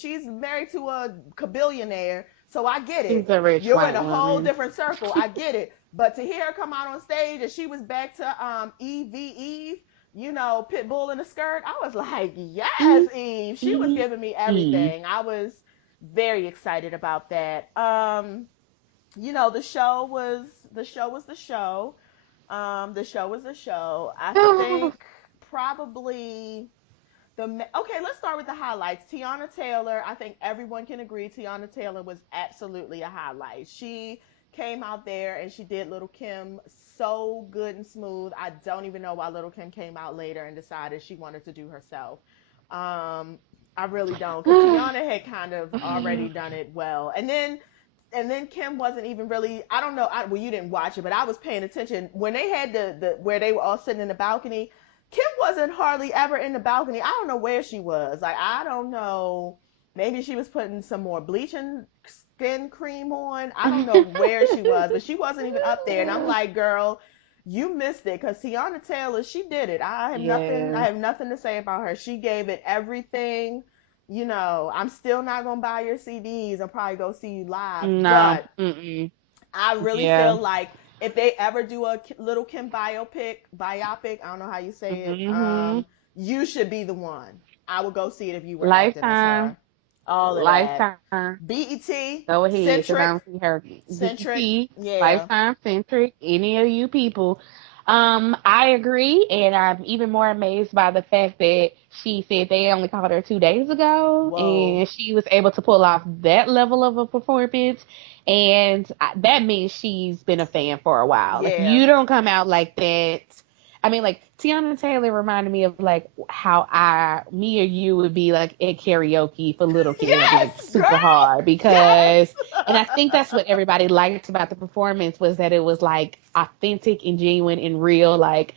she's married to a billionaire, so I get it. She's a rich You're white in a woman. whole different circle. I get it. But to hear her come out on stage and she was back to Eve, Pitbull in a skirt, I was like, yes, Eve. She was giving me everything. I was very excited about that. The show was the show. The show was the show. I think probably okay, let's start with the highlights. Tiana Taylor, I think everyone can agree Tiana Taylor was absolutely a highlight. She came out there and she did Little Kim so good and smooth. I don't even know why Little Kim came out later and decided she wanted to do herself. I really don't, because Tiana had kind of already done it well. And then Kim wasn't even really, I don't know, well, you didn't watch it, but I was paying attention. When they had the where they were all sitting in the balcony, Kim wasn't hardly ever in the balcony. I don't know where she was. Like, I don't know. Maybe she was putting some more bleaching skin cream on. I don't know where she was, but she wasn't even up there. And I'm like, girl, you missed it, because Tiana Taylor, she did it. I have nothing to say about her. She gave it everything. I'm still not gonna buy your CDs. I'll probably go see you live. No. But I really feel like if they ever do a Little Kim biopic, I don't know how you say it, you should be the one. I would go see it if you were acting as her. All of Lifetime. that. BET. Go ahead, because I don't see her. Centric. Yeah. Lifetime, Centric, any of you people. I agree, and I'm even more amazed by the fact that she said they only called her 2 days ago, and she was able to pull off that level of a performance, and that means she's been a fan for a while. Yeah. Like, you don't come out like that. I mean, like, Tiana Taylor reminded me of, like, how me or you would be, like, at karaoke for Little Kim, like, super hard, because, and I think that's what everybody liked about the performance, was that it was, like, authentic and genuine and real. Like,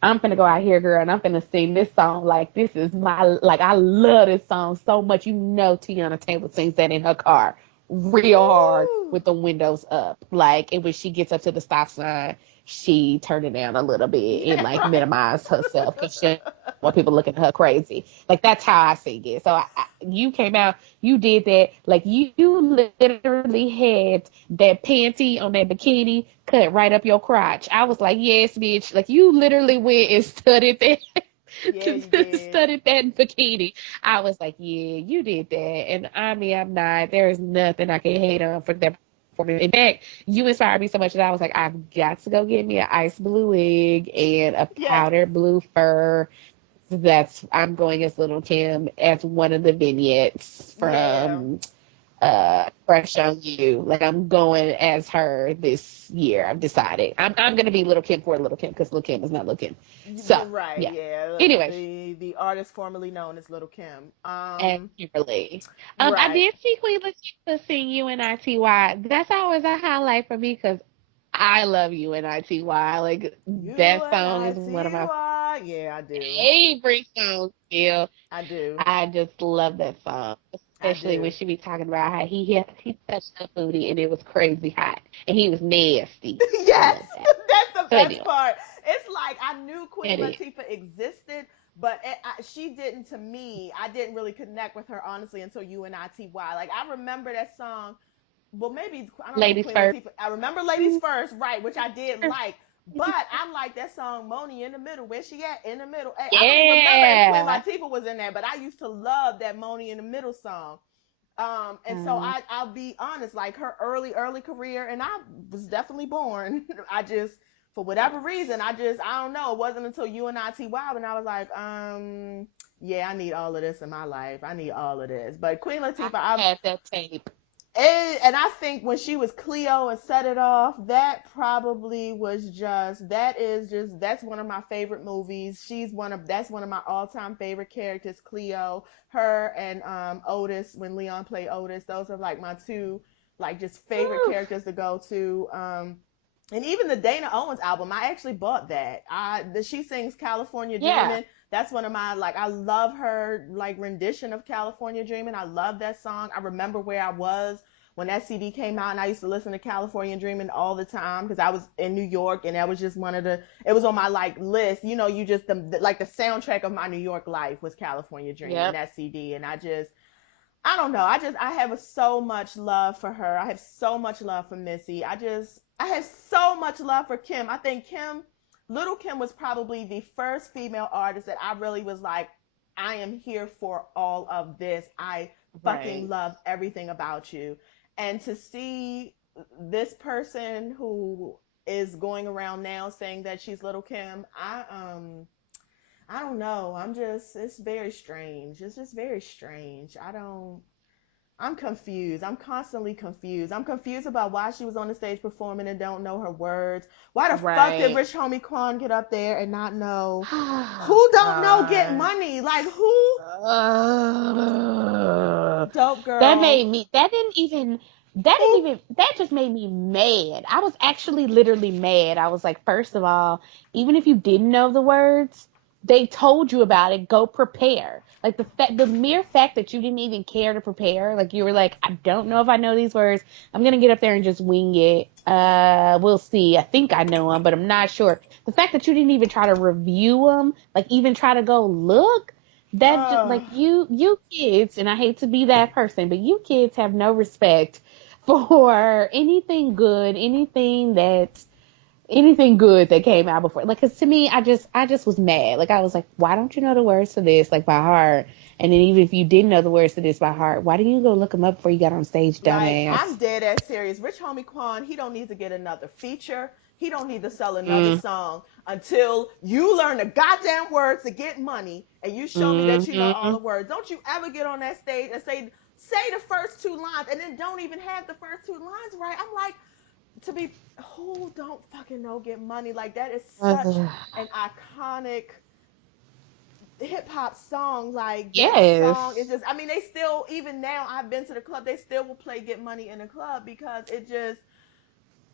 I'm finna go out here, girl, and I'm finna sing this song. Like, this is I love this song so much. Tiana Taylor sings that in her car real hard with the windows up. Like, and when she gets up to the stop sign, she turned it down a little bit and, like, minimized herself, because she didn't want people looking at her crazy. Like, that's how I sing it. So you came out, you did that. Like, you literally had that panty on that bikini cut right up your crotch. I was like, yes, bitch. Like, you literally went and studied that. Studied that bikini. I was like, yeah, you did that. And I mean, I'm not. There is nothing I can hate on for that. In fact, you inspired me so much that I was like, I've got to go get me an ice blue wig and a powdered blue fur. I'm going as Little Kim as one of the vignettes from Crush on You. Like, I'm going as her this year. I've decided. I'm going to be Little Kim for Little Kim, because Little Kim is not Little Kim. So, right, yeah. Anyway. The artist formerly known as Little Kim. And Kimberly. I did see Queen Latifah sing UNITY. That's always a highlight for me, because I love UNITY. Like, that song is one of my favorite songs still. I do. I just love that song. Especially when she be talking about how he touched her booty and it was crazy hot. And he was nasty. Yes, that's the best part. It's like, I knew Queen Latifah existed, but she didn't, to me. I didn't really connect with her, honestly, until UNITY. Like, I remember that song. Well, maybe, I don't Ladies know. First. I remember Ladies First, right, which I did like. But I like that song, Moni in the Middle. Where she at? In the middle. Hey, I don't even remember if Queen Latifah was in there, but I used to love that Moni in the Middle song. And so I'll be honest, like her early career, and I was definitely born. I just, for whatever reason, I don't know. It wasn't until UNITY Wild, and I was like, yeah, I need all of this in my life. I need all of this. But Queen Latifah, I had that tape. and I think when she was Cleo and Set It Off, that probably was that's one of my favorite movies. That's one of my all-time favorite characters, Cleo. Her and Otis, when Leon played Otis, those are like my two like just favorite Woo. characters to go to. And even the Dana Owens album, I actually bought that. She sings California Yeah. Dreamin'. That's one of my, like, I love her like rendition of California Dreamin'. I love that song. I remember where I was when that CD came out, and I used to listen to California Dreamin' all the time because I was in New York, and that was just it was on my like list. You know, you just like the soundtrack of my New York life was California Dreamin', Yep. that CD, and I don't know. I have so much love for her. I have so much love for Missy. I have so much love for Kim. I think Little Kim was probably the first female artist that I really was like, I am here for all of this. I fucking love everything about you. And to see this person who is going around now saying that she's Little Kim, I don't know. It's very strange. It's just very strange. I'm confused. I'm constantly confused. I'm confused about why she was on the stage performing and don't know her words. Why the fuck did Rich Homie Quan get up there and not know? Who don't know Get Money? Like who? Dope girl. That just made me mad. I was actually literally mad. I was like, first of all, even if you didn't know the words, they told you about it. Go prepare. Like the mere fact that you didn't even care to prepare, like you were like, I don't know if I know these words. I'm gonna get up there and just wing it. We'll see. I think I know them, but I'm not sure. The fact that you didn't even try to review them, like even try to go look, that just, like you kids, and I hate to be that person, but you kids have no respect for anything good, anything good that came out before. Like, cause to me, I just was mad. Like, I was like, why don't you know the words to this, like, by heart? And then even if you didn't know the words to this by heart, why didn't you go look them up before you got on stage, dumbass? Like, I'm dead ass serious. Rich Homie Quan, he don't need to get another feature. He don't need to sell another song until you learn the goddamn words to Get Money, and you show me that you know all the words. Don't you ever get on that stage and say the first two lines and then don't even have the first two lines right. I'm like, who don't fucking know Get Money? Like, that is such an iconic hip hop song. Like, that song is just, I mean, they still, even now, I've been to the club, they still will play Get Money in the club because it just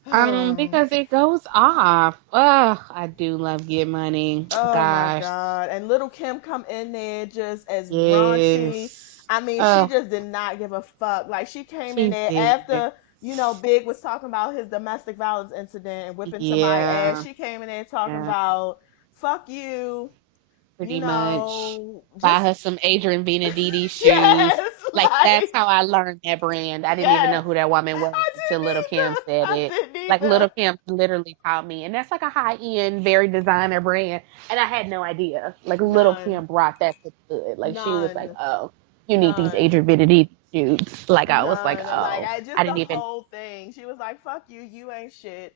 because it goes off. I do love Get Money. oh Gosh. my god. And Little Kim come in there just as raunchy. I mean, she just did not give a fuck. Like, she came in there after, you know, Big was talking about his domestic violence incident and whipping somebody's ass. She came in there talking about fuck you. Pretty much. Buy her some Adrian Benedetti shoes. Yes, like that's how I learned that brand. I didn't even know who that woman was until Little Kim said it. Like Little Kim literally taught me. And that's like a high-end, very designer brand. And I had no idea. Like Little Kim brought that to good. Like she was like, oh, you need these Adrian Benedetti shoes. Like I was like, oh. Like, I didn't even. The whole thing. She was like, fuck you, you ain't shit.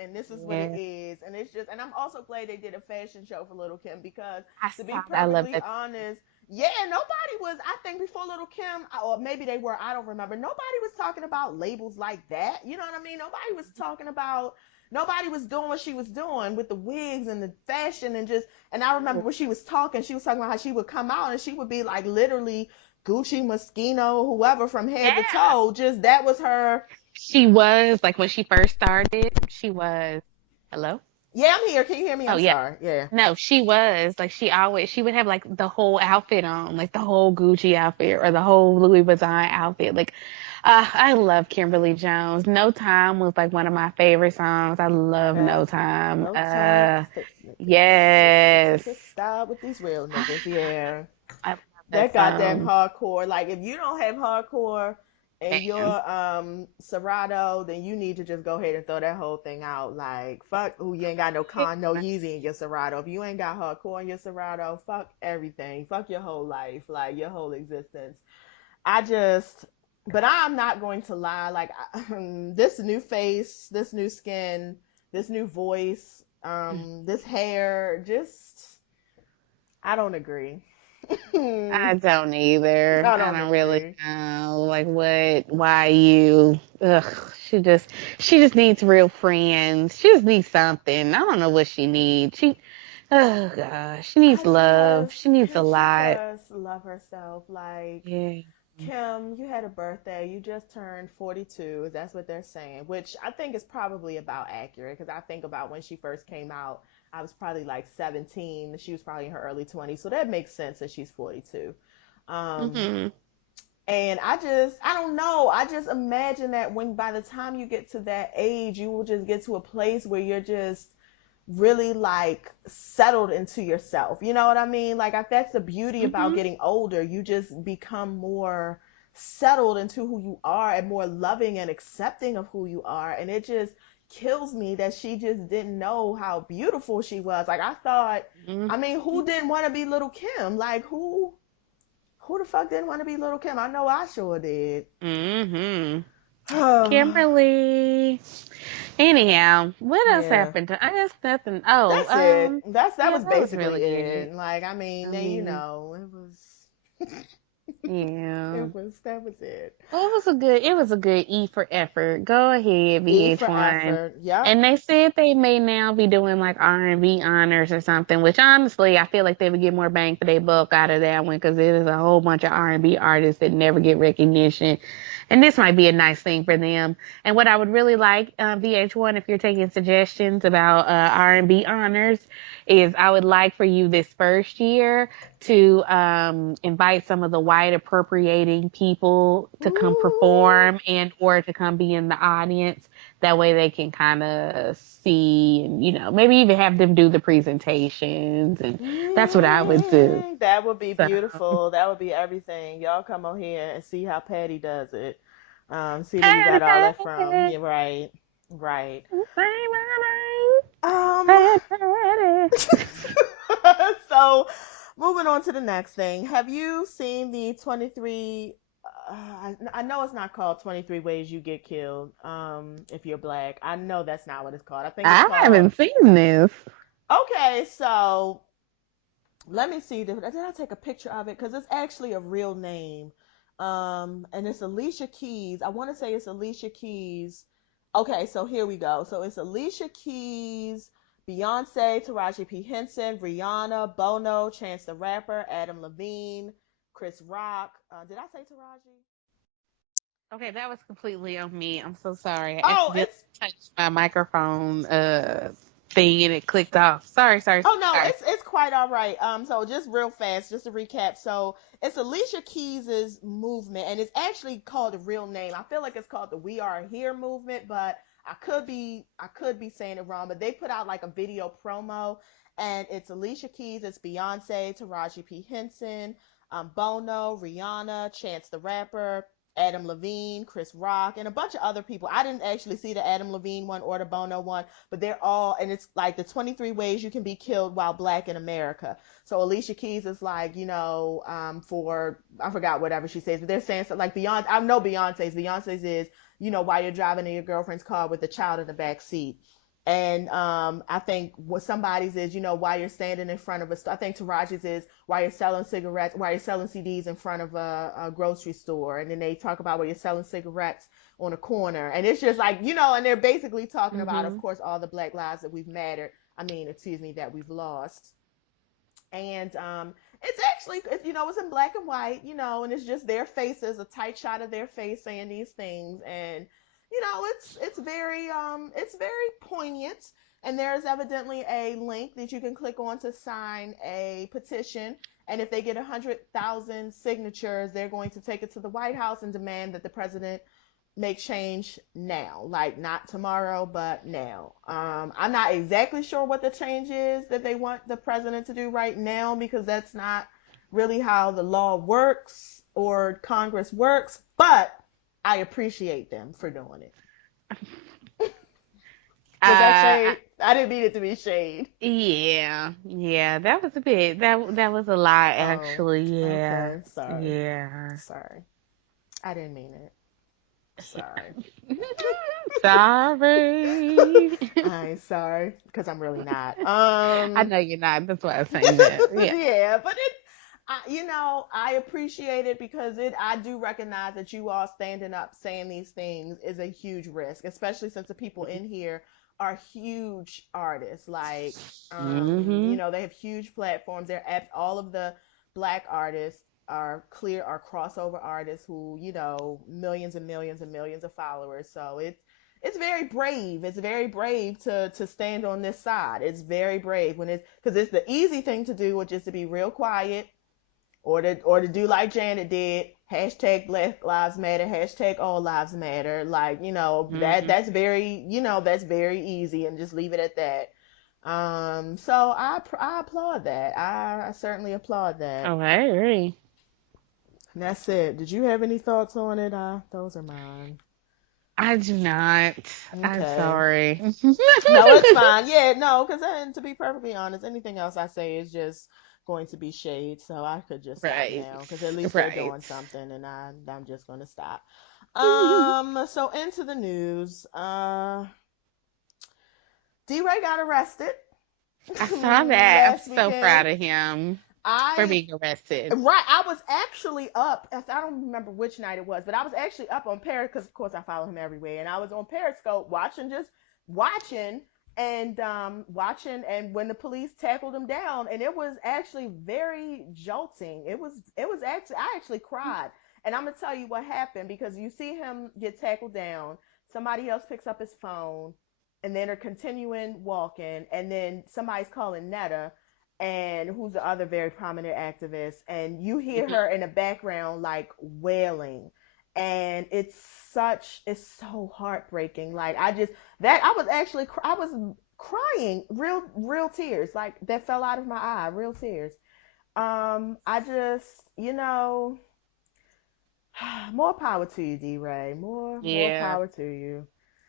And this is what it is. And it's just, and I'm also glad they did a fashion show for Little Kim because to be perfectly honest, nobody was, I think before Little Kim, or maybe they were, I don't remember, nobody was talking about labels like that. You know what I mean? Nobody was doing what she was doing with the wigs and the fashion and I remember when she was talking about how she would come out and she would be like literally Gucci, Moschino, whoever from head to toe. Just that was her. She was like when she first started. She was. Hello. Yeah, I'm here. Can you hear me? I'm sorry. Yeah. No, she was like she would have like the whole outfit on, like the whole Gucci outfit or the whole Louis Vuitton outfit. Like, I love Kimberly Jones. No Time was like one of my favorite songs. I love No Time. No Time. Yes. Stop with these real niggas. Yeah. That goddamn hardcore. Like, if you don't have hardcore in your Serato, then you need to just go ahead and throw that whole thing out. Like, fuck, you ain't got no Yeezy in your Serato. If you ain't got hardcore in your Serato, fuck everything. Fuck your whole life, like your whole existence. I just, But I'm not going to lie. Like this new face, this new skin, this new voice, this hair, just I don't agree. I I don't either. I don't don't really agree. know. Like what? Why you? Ugh. She just needs real friends. She just needs something. I don't know what she needs. Oh gosh, she needs love. She needs a Can she lot. just love herself? Like, Yeah. Kim, you had a birthday. You just turned 42. That's what they're saying, which I think is probably about accurate because I think about when she first came out, I was probably like 17. She was probably in her early 20s. So that makes sense that she's 42. Um, Mhm. and I don't know. I just imagine that when by the time you get to that age, you will just get to a place where you're just really like settled into yourself. You know what I mean? Like that's the beauty about Mhm. getting older. You just become more settled into who you are and more loving and accepting of who you are. And it just kills me that she just didn't know how beautiful she was. Like I thought, Mhm. I mean, who didn't want to be little Kim? Like who the fuck didn't want to be little Kim? I know I sure did. Mhm. Kimberly. Anyhow, what else Yeah. happened? I guess nothing. Oh, That's it. That yeah, was that was really basically it. it. Like, I I mean, then mean, it was yeah. that was it. Well, it was a good E for effort. Go ahead, E for VH1. effort. Yep. And they said they may now be doing like R&B honors or something, which honestly I feel like they would get more bang for their buck out of that one because it is a whole bunch of R&B artists that never get recognition, and this might be a nice thing for them. And what I would really like, VH1, if you're taking suggestions about R&B honors, is I would like for you this first year to invite some of the white appropriating people to come Ooh. perform and or to come be in the audience. That way they can kind of see and, maybe even have them do the presentations. And that's what I would do. That would be So, beautiful. That would be everything. Y'all come on here and see how Patty does it. See where you Patty, got all that from. Patty, Yeah, right. Right. say my Um name, Patty. so moving on to the next thing. Have you seen the 23 I know it's not called 23 ways you get killed if you're black. I know that's not what it's called. I think it's I called haven't seen this. Okay, so let me see. Did I take a picture of it? Because it's actually a real name. And it's Alicia Keys. I want to say it's Alicia Keys. Okay, so here we go. So it's Alicia Keys, Beyonce, Taraji P. Henson, Rihanna, Bono, Chance the Rapper, Adam Levine, Chris Rock. Did I say Taraji? Okay, that was completely on me. I'm so sorry. I Oh, accidentally it's touched my microphone thing and it clicked off. Sorry, sorry, Oh no, sorry. it's quite all right. So just real fast, just to recap. So it's Alicia Keys's movement, and it's actually called a real name. I feel like it's called the We Are Here movement, but I could be saying it wrong. But they put out like a video promo, and it's Alicia Keys, it's Beyonce, Taraji P Henson, Bono, Rihanna, Chance the Rapper, Adam Levine, Chris Rock, and a bunch of other people. I didn't actually see the Adam Levine one or the Bono one, but they're all, and it's like the 23 ways you can be killed while black in America. So Alicia Keys is like, for, I forgot whatever she says, but they're saying something like Beyonce. I know Beyonce's is, while you're driving in your girlfriend's car with a child in the back seat. And I think what somebody's is, while you're standing in front of I think Taraji's is while you're selling cigarettes, while you're selling CDs in front of a grocery store. And then they talk about while you're selling cigarettes on a corner. And it's just like, and they're basically talking about, of Mhm. course, all the black lives that we've mattered. I mean, excuse me, that we've lost. And it's actually, it's in black and white, and it's just their faces, a tight shot of their face saying these things. And, it's very poignant. And there's evidently a link that you can click on to sign a petition. And if they get 100,000 signatures, they're going to take it to the White House and demand that the president make change now, like not tomorrow, but now. I'm not exactly sure what the change is that they want the president to do right now because that's not really how the law works or Congress works, but I appreciate them for doing it. Was that Uh, shade? I didn't mean it to be shade. yeah, yeah, that was a bit. That was a lot, Oh, actually. Yeah, okay. Sorry. yeah. Sorry. I didn't mean it. Sorry. Sorry. I ain't sorry because I'm really not. I know you're not. That's why I'm saying that. Yeah. Yeah, but I appreciate it because I do recognize that you all standing up saying these things is a huge risk, especially since the people in here are huge artists. Like, Mm-hmm. they have huge platforms. All of the black artists are crossover artists who, millions and millions and millions of followers. So it's very brave. It's very brave to stand on this side. It's very brave when because it's the easy thing to do, which is to be real quiet, or to do like Janet did. Hashtag Black Lives Matter. Hashtag All Lives Matter. Like, Mm-hmm. that's very easy, and just leave it at that. So I applaud that. I certainly applaud that. Oh, I agree. And that's it. Did you have any thoughts on it? Those are mine. I do not. I'm Okay. sorry. No, it's fine. Yeah, no, because then to be perfectly honest, anything else I say is just going to be shade. So I could just stop Right. now because at least they're Right. doing something, and I'm just going to stop. So into the news. Deray got arrested I saw that. I'm last so proud weekend. of him for I being arrested. Right, I was actually up. I don't remember which night it was, but I was actually up on Periscope because, of course, I follow him everywhere, and I was on Periscope watching, and when the police tackled him down, and it was actually very jolting. It was actually I actually cried, and I'm gonna tell you what happened because you see him get tackled down, somebody else picks up his phone, and then they're continuing walking, and then somebody's calling Netta and who's the other very prominent activist, and you hear her in the background like wailing, and it's so heartbreaking. Like I was actually I was crying, real tears like that fell out of my eye, real tears. I just more power to you, D-Ray. More Yeah. power to you.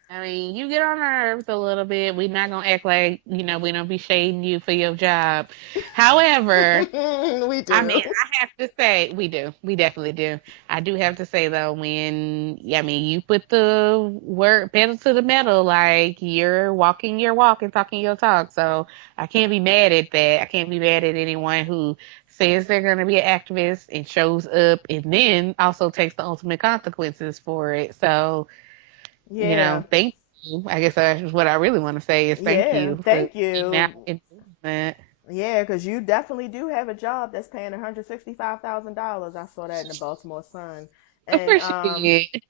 I mean, you get on our nerves a little bit. We're not gonna act like, we don't be shading you for your job. However, We I mean, do. I have to say, we do. We definitely do. I do have to say though, I mean, you put the word pedal to the metal, like you're walking your walk and talking your talk. So I can't be mad at that. I can't be mad at anyone who says they're going to be an activist and shows up and then also takes the ultimate consequences for it. So, Yeah. thank you. I guess that's what I really want to say is thank Yeah, you for thank getting out you. and doing that. Yeah, because you definitely do have a job that's paying $165,000. I saw that in the Baltimore Sun. Of And course you did.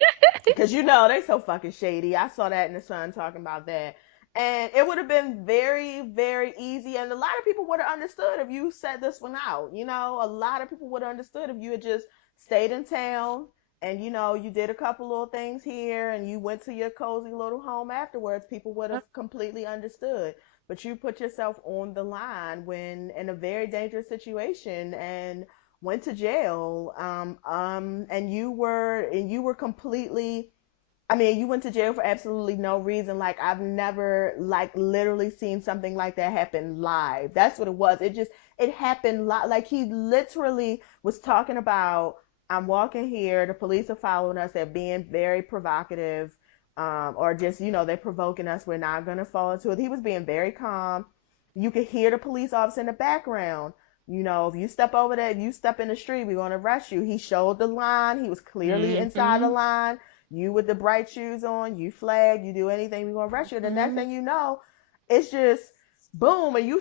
because they so fucking shady. I saw that in the Sun talking about that. And it would have been very, very easy. And a lot of people would have understood if you set this one out. A lot of people would have understood if you had just stayed in town and, you did a couple little things here and you went to your cozy little home afterwards. People would have completely understood. But you put yourself on the line when in a very dangerous situation and went to jail. And you were completely. I mean, you went to jail for absolutely no reason. Like I've never like literally seen something like that happen live. That's what it was. It happened live. Like he literally was talking about, I'm walking here. The police are following us. They're being very provocative, or just they're provoking us. We're not gonna fall into it. He was being very calm. You could hear the police officer in the background. If you step over there, if you step in the street, we're gonna arrest you. He showed the line. He was clearly inside the Mm-hmm. line. You with the bright shoes on, you flag, you do anything, we're gonna arrest you. The next Mm-hmm. thing you know, it's just boom, and you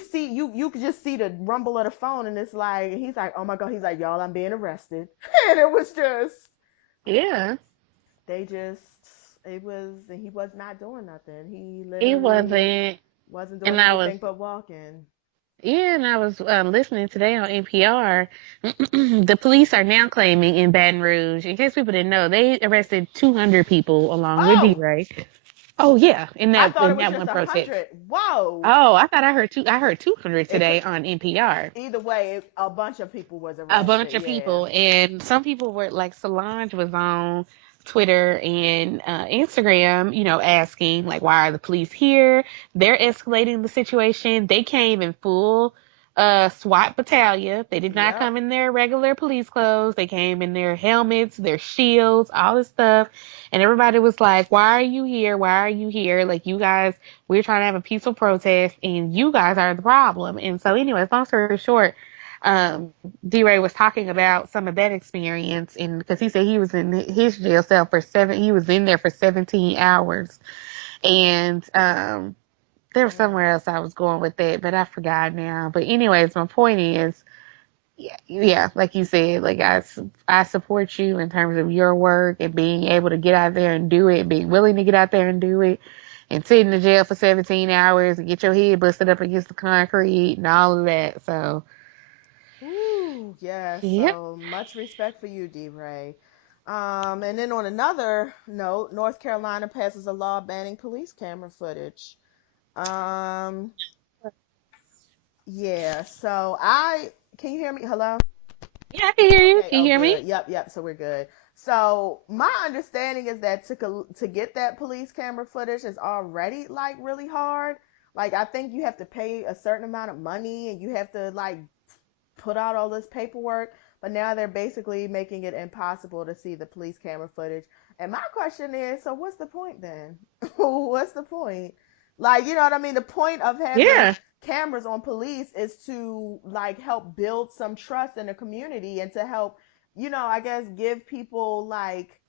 could just see the rumble of the phone, and it's like he's like, oh my god, he's like, y'all, I'm being arrested, and it was just Yeah, they just he was not doing nothing. He it literally wasn't. wasn't And doing I was, anything but walking. yeah, and I was listening today on NPR. The police are now claiming in Baton Rouge, in case people didn't know, they arrested 200 people along with Oh, D-Ray. Oh yeah, in I that thought it in was that just one a protest. hundred. Whoa. Oh, I thought I heard two. I heard 200 It could today on NPR. either way. A bunch of people was A bunch arrested. of Yeah. people, and some people were like Solange was on Twitter and Instagram, asking like, why are the police here? They're escalating the situation. They came in full SWAT battalion. They did not Yep. come in their regular police clothes. They came in their helmets, their shields, all this stuff. And everybody was like, why are you here? Why are you here? Like, you guys, we're trying to have a peaceful protest and you guys are the problem. And so, anyways, long story short, Deray was talking about some of that experience, and because he said he was in his jail cell he was in there for 17 hours. And there was somewhere else I was going with that, but I forgot now. But anyways, my point is, yeah, like you said, like I support you in terms of your work and being able to get out there and do it, being willing to get out there and do it, and sit in the jail for 17 hours and get your head busted up against the concrete and all of that. So, Ooh, yeah. yep. So much respect for you, D-Ray. And then on another note, North Carolina passes a law banning police camera footage. Um, yeah. Can you hear me? Hello? Yeah, I can hear you. Okay. Can you Oh, hear me? good. Yep. So we're good. So my understanding is that to get that police camera footage is already like really hard. Like I think you have to pay a certain amount of money and you have to like put out all this paperwork, but now they're basically making it impossible to see the police camera footage. And my question is, so what's the point then? What's the point? Like, you know what I mean? The point of having Yeah. cameras on police is to like help build some trust in the community and to help, I guess give people like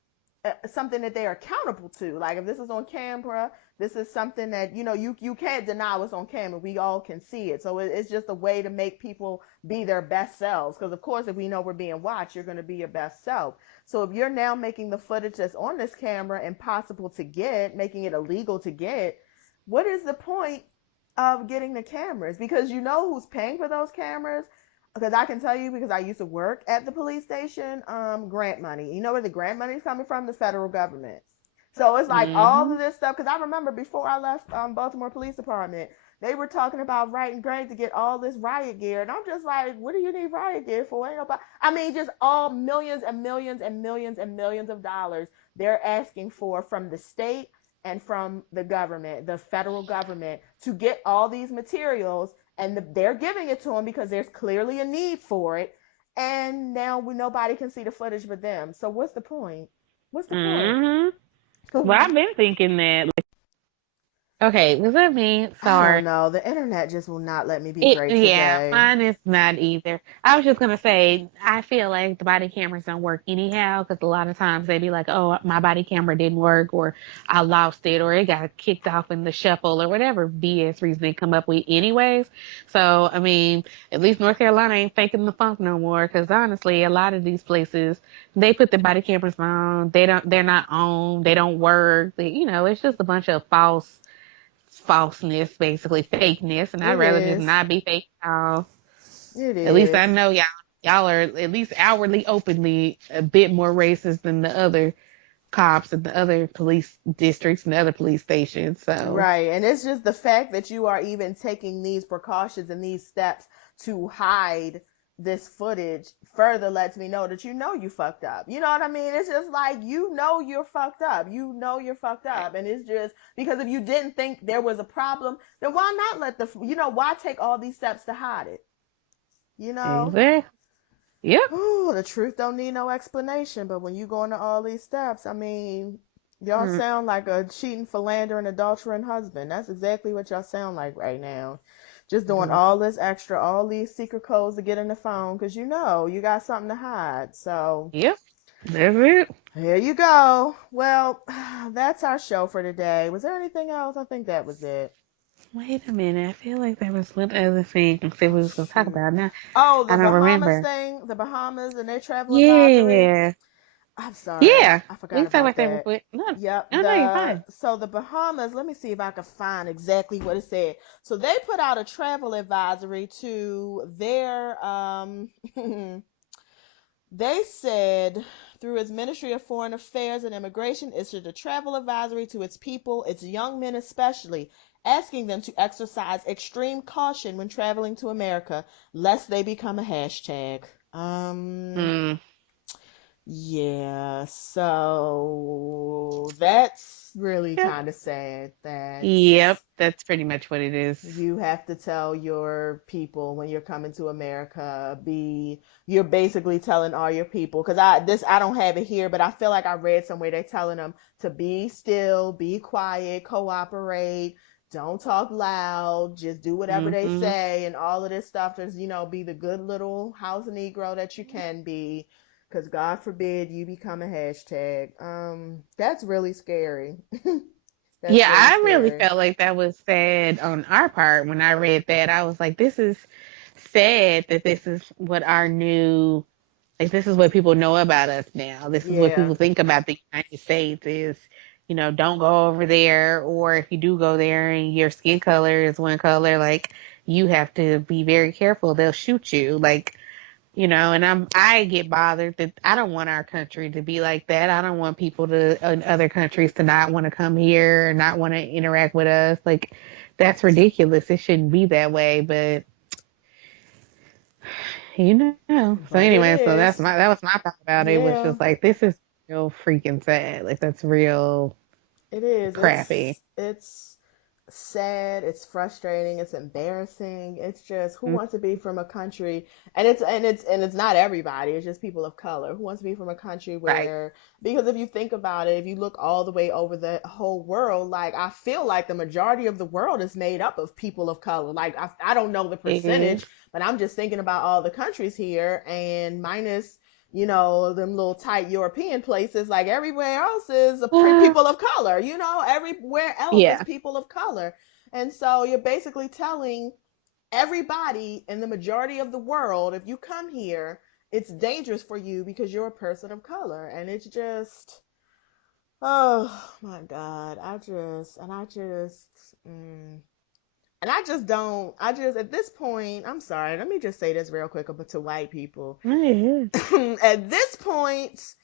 something that they are accountable to. Like if this is on camera, this is something that you can't deny what's on camera. We all can see it. So it's just a way to make people be their best selves. Because of course, if we know we're being watched, you're going to be your best self. So if you're now making the footage that's on this camera impossible to get, making it illegal to get, what is the point of getting the cameras? Because you know who's paying for those cameras? Because I can tell you, because I used to work at the police station, grant money. You know where the grant money is coming from? The federal government. So it's like all Mm-hmm. of this stuff. Because I remember before I left Baltimore Police Department, they were talking about writing grants to get all this riot gear, and I'm just like, what do you need riot gear for? Ain't nobody. I mean, just all millions and millions and millions and millions of dollars they're asking for from the state and from the government, the federal government, to get all these materials, and they're giving it to them because there's clearly a need for it. And now nobody can see the footage but them. So what's the point? What's the point? Mm-hmm. Well, I I've been thinking that. Okay, was that me? don't Sorry. know. The internet just will not let me be great Yeah, today. mine is not either. I was just gonna say, I feel like the body cameras don't work anyhow because a lot of times they be like, "Oh, my body camera didn't work," or "I lost it," or "it got kicked off in the shuffle," or whatever BS reason they come up with, anyways. So, I mean, at least North Carolina ain't faking the funk no more because honestly, a lot of these places they put the body cameras on, they're not on, they don't work. It's just a bunch of falseness, basically fakeness, and I'd It rather just is. not be fake at all. It At least I is. know y'all are at least outwardly, openly a bit more racist than the other cops and the other police districts and the other police stations. So Right. And it's just the fact that you are even taking these precautions and these steps to hide this footage further lets me know that you fucked up. You know what I mean? It's just like you're fucked up. You're fucked up. And it's just because if you didn't think there was a problem, then why not why take all these steps to hide it? You know? exactly. Yep. Oh, the truth don't need no explanation, but when you go into all these steps, I mean, y'all Mm, sound like a cheating, philandering, adultering husband. That's exactly what y'all sound like right now. Just doing mm, all this extra, all these secret codes to get in the phone because you got something to hide. So yep. That's it. here you go. Well, that's our show for today. Was there anything else? I think that was it. Wait a minute. I feel like there was one other thing that we was gonna talk Shoot. about. Now Oh, I the don't Bahamas remember. thing, the Bahamas and their travel advisory. Yeah. I'm sorry, Yeah. I We forgot can talk about about that real that. quick. No, Yep, no, you're fine. the Bahamas, let me see if I can find exactly what it said. So they put out a travel advisory to their they said through its Ministry of Foreign Affairs and Immigration issued a travel advisory to its people, its young men especially, asking them to exercise extreme caution when traveling to America, lest they become a hashtag. Mm. Yeah, so that's really Yep. kind of sad that Yep, that's pretty much what it is. you have to tell your people when you're coming to America, you're basically telling all your people, because I don't have it here, but I feel like I read somewhere they're telling them to be still, be quiet, cooperate, don't talk loud, just do whatever they Mm-hmm. say, and all of this stuff is, be the good little house Negro that you can be, because God forbid you become a hashtag. That's really scary. That's Yeah, really I really scary. felt like that was sad on our part when I read that. I was like, this is sad that this is what our new, like, this is what people know about us now. This is what Yeah. people think about the United States is, don't go over there. Or if you do go there and your skin color is one color, like, you have to be very careful. They'll shoot you. Like, and I get bothered that I don't want our country to be like that. I don't want people in other countries to not want to come here or not want to interact with us. Like, that's ridiculous. It shouldn't be that way, but So But anyway, it so is. that was my thought about it, was Yeah, just like, this is real freaking sad. Like, that's real it is. crappy. It's sad, it's frustrating, it's embarrassing. It's just who Mm. wants to be from a country, and it's not everybody, it's just people of color who wants to be from a country Right. where, because if you think about it, if you look all the way over the whole world, like I feel like the majority of the world is made up of people of color. Like I don't know the It is. percentage, but I'm just thinking about all the countries here, and minus them little tight European places, like everywhere else is people of color, everywhere else is Yeah. people of color. And so you're basically telling everybody in the majority of the world, if you come here, it's dangerous for you because you're a person of color. And it's just, oh my God. I just don't, at this point, I'm sorry, let me just say this real quick but to white people. It is. At this point,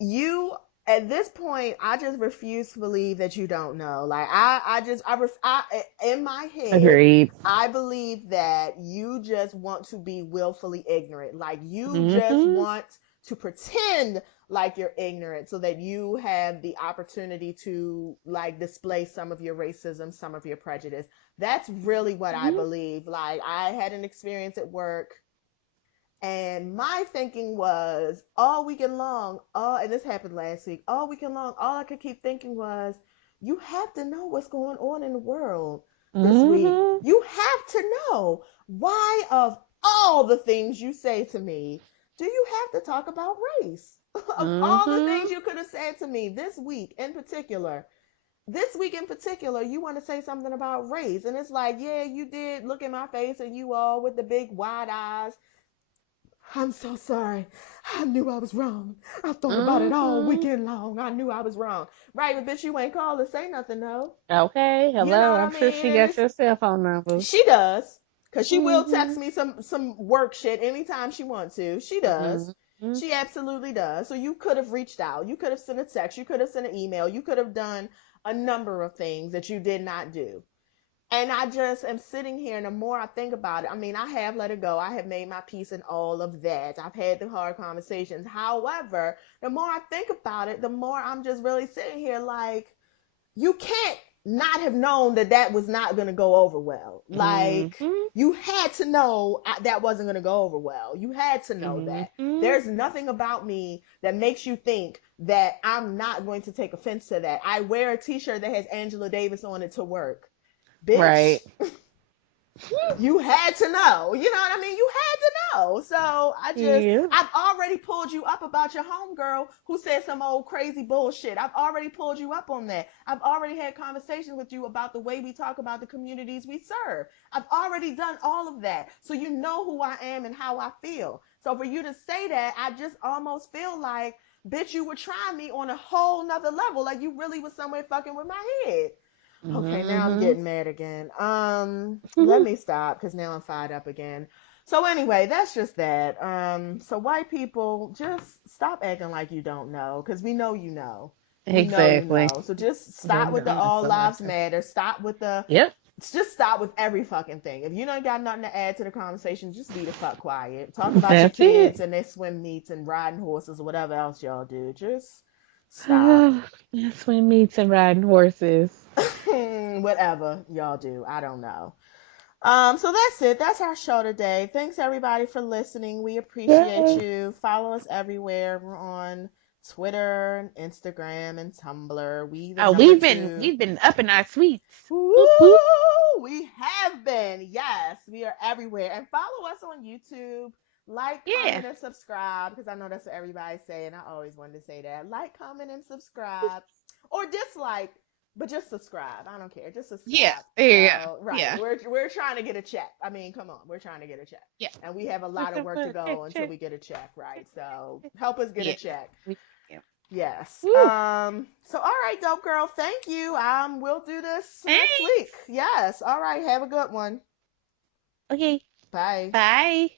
you at this point, I just refuse to believe that you don't know. Like in my head, Agreed. I believe that you just want to be willfully ignorant. Like you just Mm-hmm. want to pretend like you're ignorant so that you have the opportunity to like display some of your racism, some of your prejudice. That's really what I Hmm. believe. Like I had an experience at work, and my thinking was all weekend long, and this happened last week, all weekend long, all I could keep thinking was, you have to know what's going on in the world this week. Hmm. You have to know why, of all the things you say to me, do you have to talk about race? Of all the Hmm. things you could have said to me this week in particular, you want to say something about race. And it's like, yeah, you did look in my face and you all with the big wide eyes, I'm so sorry. I knew I was wrong. I thought about it all Hmm. weekend long. I knew I was wrong. Right, but bitch, you ain't called to say nothing, though. Okay. You know Hello. what I I'm sure mean? she And got it's your cell phone numbers. she does, cause she will Mm-hmm. text me some work shit anytime she wants to. She does. Mm-hmm. She absolutely does. So you could have reached out. You could have sent a text. You could have sent an email. You could have done a number of things that you did not do. And I just am sitting here, and the more I think about it, I mean, I have let it go. I have made my peace in all of that. I've had the hard conversations. However, the more I think about it, the more I'm just really sitting here like, you can't not have known that that was not going to go over well. Like, Mm-hmm. you had to know that wasn't going to go over well. You had to know that. Mm-hmm. There's nothing about me that makes you think that I'm not going to take offense to that. I wear a t-shirt that has Angela Davis on it to work. Right. Bitch, you had to know. You know what I mean? You had to know. So Yeah. I've already pulled you up about your homegirl who said some old crazy bullshit. I've already pulled you up on that. I've already had conversations with you about the way we talk about the communities we serve. I've already done all of that. So you know who I am and how I feel. So for you to say that, I just almost feel like, bitch, you were trying me on a whole nother level. Like you really was somewhere fucking with my head. Okay, now I'm Mm-hmm. getting mad again. Let me stop because now I'm fired up again. So anyway, that's just that. So white people, just stop acting like you don't know, because we know you know. We know you Exactly. know. So just They stop with the don't. That's all so much. lives matter. Stop with the Yep. just stop with every fucking thing. If you don't got nothing to add to the conversation, just be the fuck quiet. Talk about your That's it. kids and their swim meets and riding horses or whatever else y'all do. Just stop. Swim meets and riding horses. Whatever y'all do. I don't know. So that's it. That's our show today. Thanks everybody for listening. We appreciate Yay. you. Follow us everywhere. We're on Twitter and Instagram and Tumblr. We the Oh, number we've 2. been up in our suites. Woo! Boop, boop. We have been. Yes, we are everywhere. And follow us on YouTube. Like, Yeah. comment, and subscribe, because I know that's what everybody's saying. I always wanted to say that. Like, comment, and subscribe. Or dislike, but just subscribe. I don't care. Just subscribe. Yeah. Yeah. So, right. Yeah. We're trying to get a check. I mean, come on. We're trying to get a check. Yeah. And we have a lot of work to go until we get a check, right? So help us get a check. Yeah. Yes. Woo. So all right, dope girl. Thank you. We'll do this next Thanks. week. Yes. All right. Have a good one. Okay. Bye. Bye.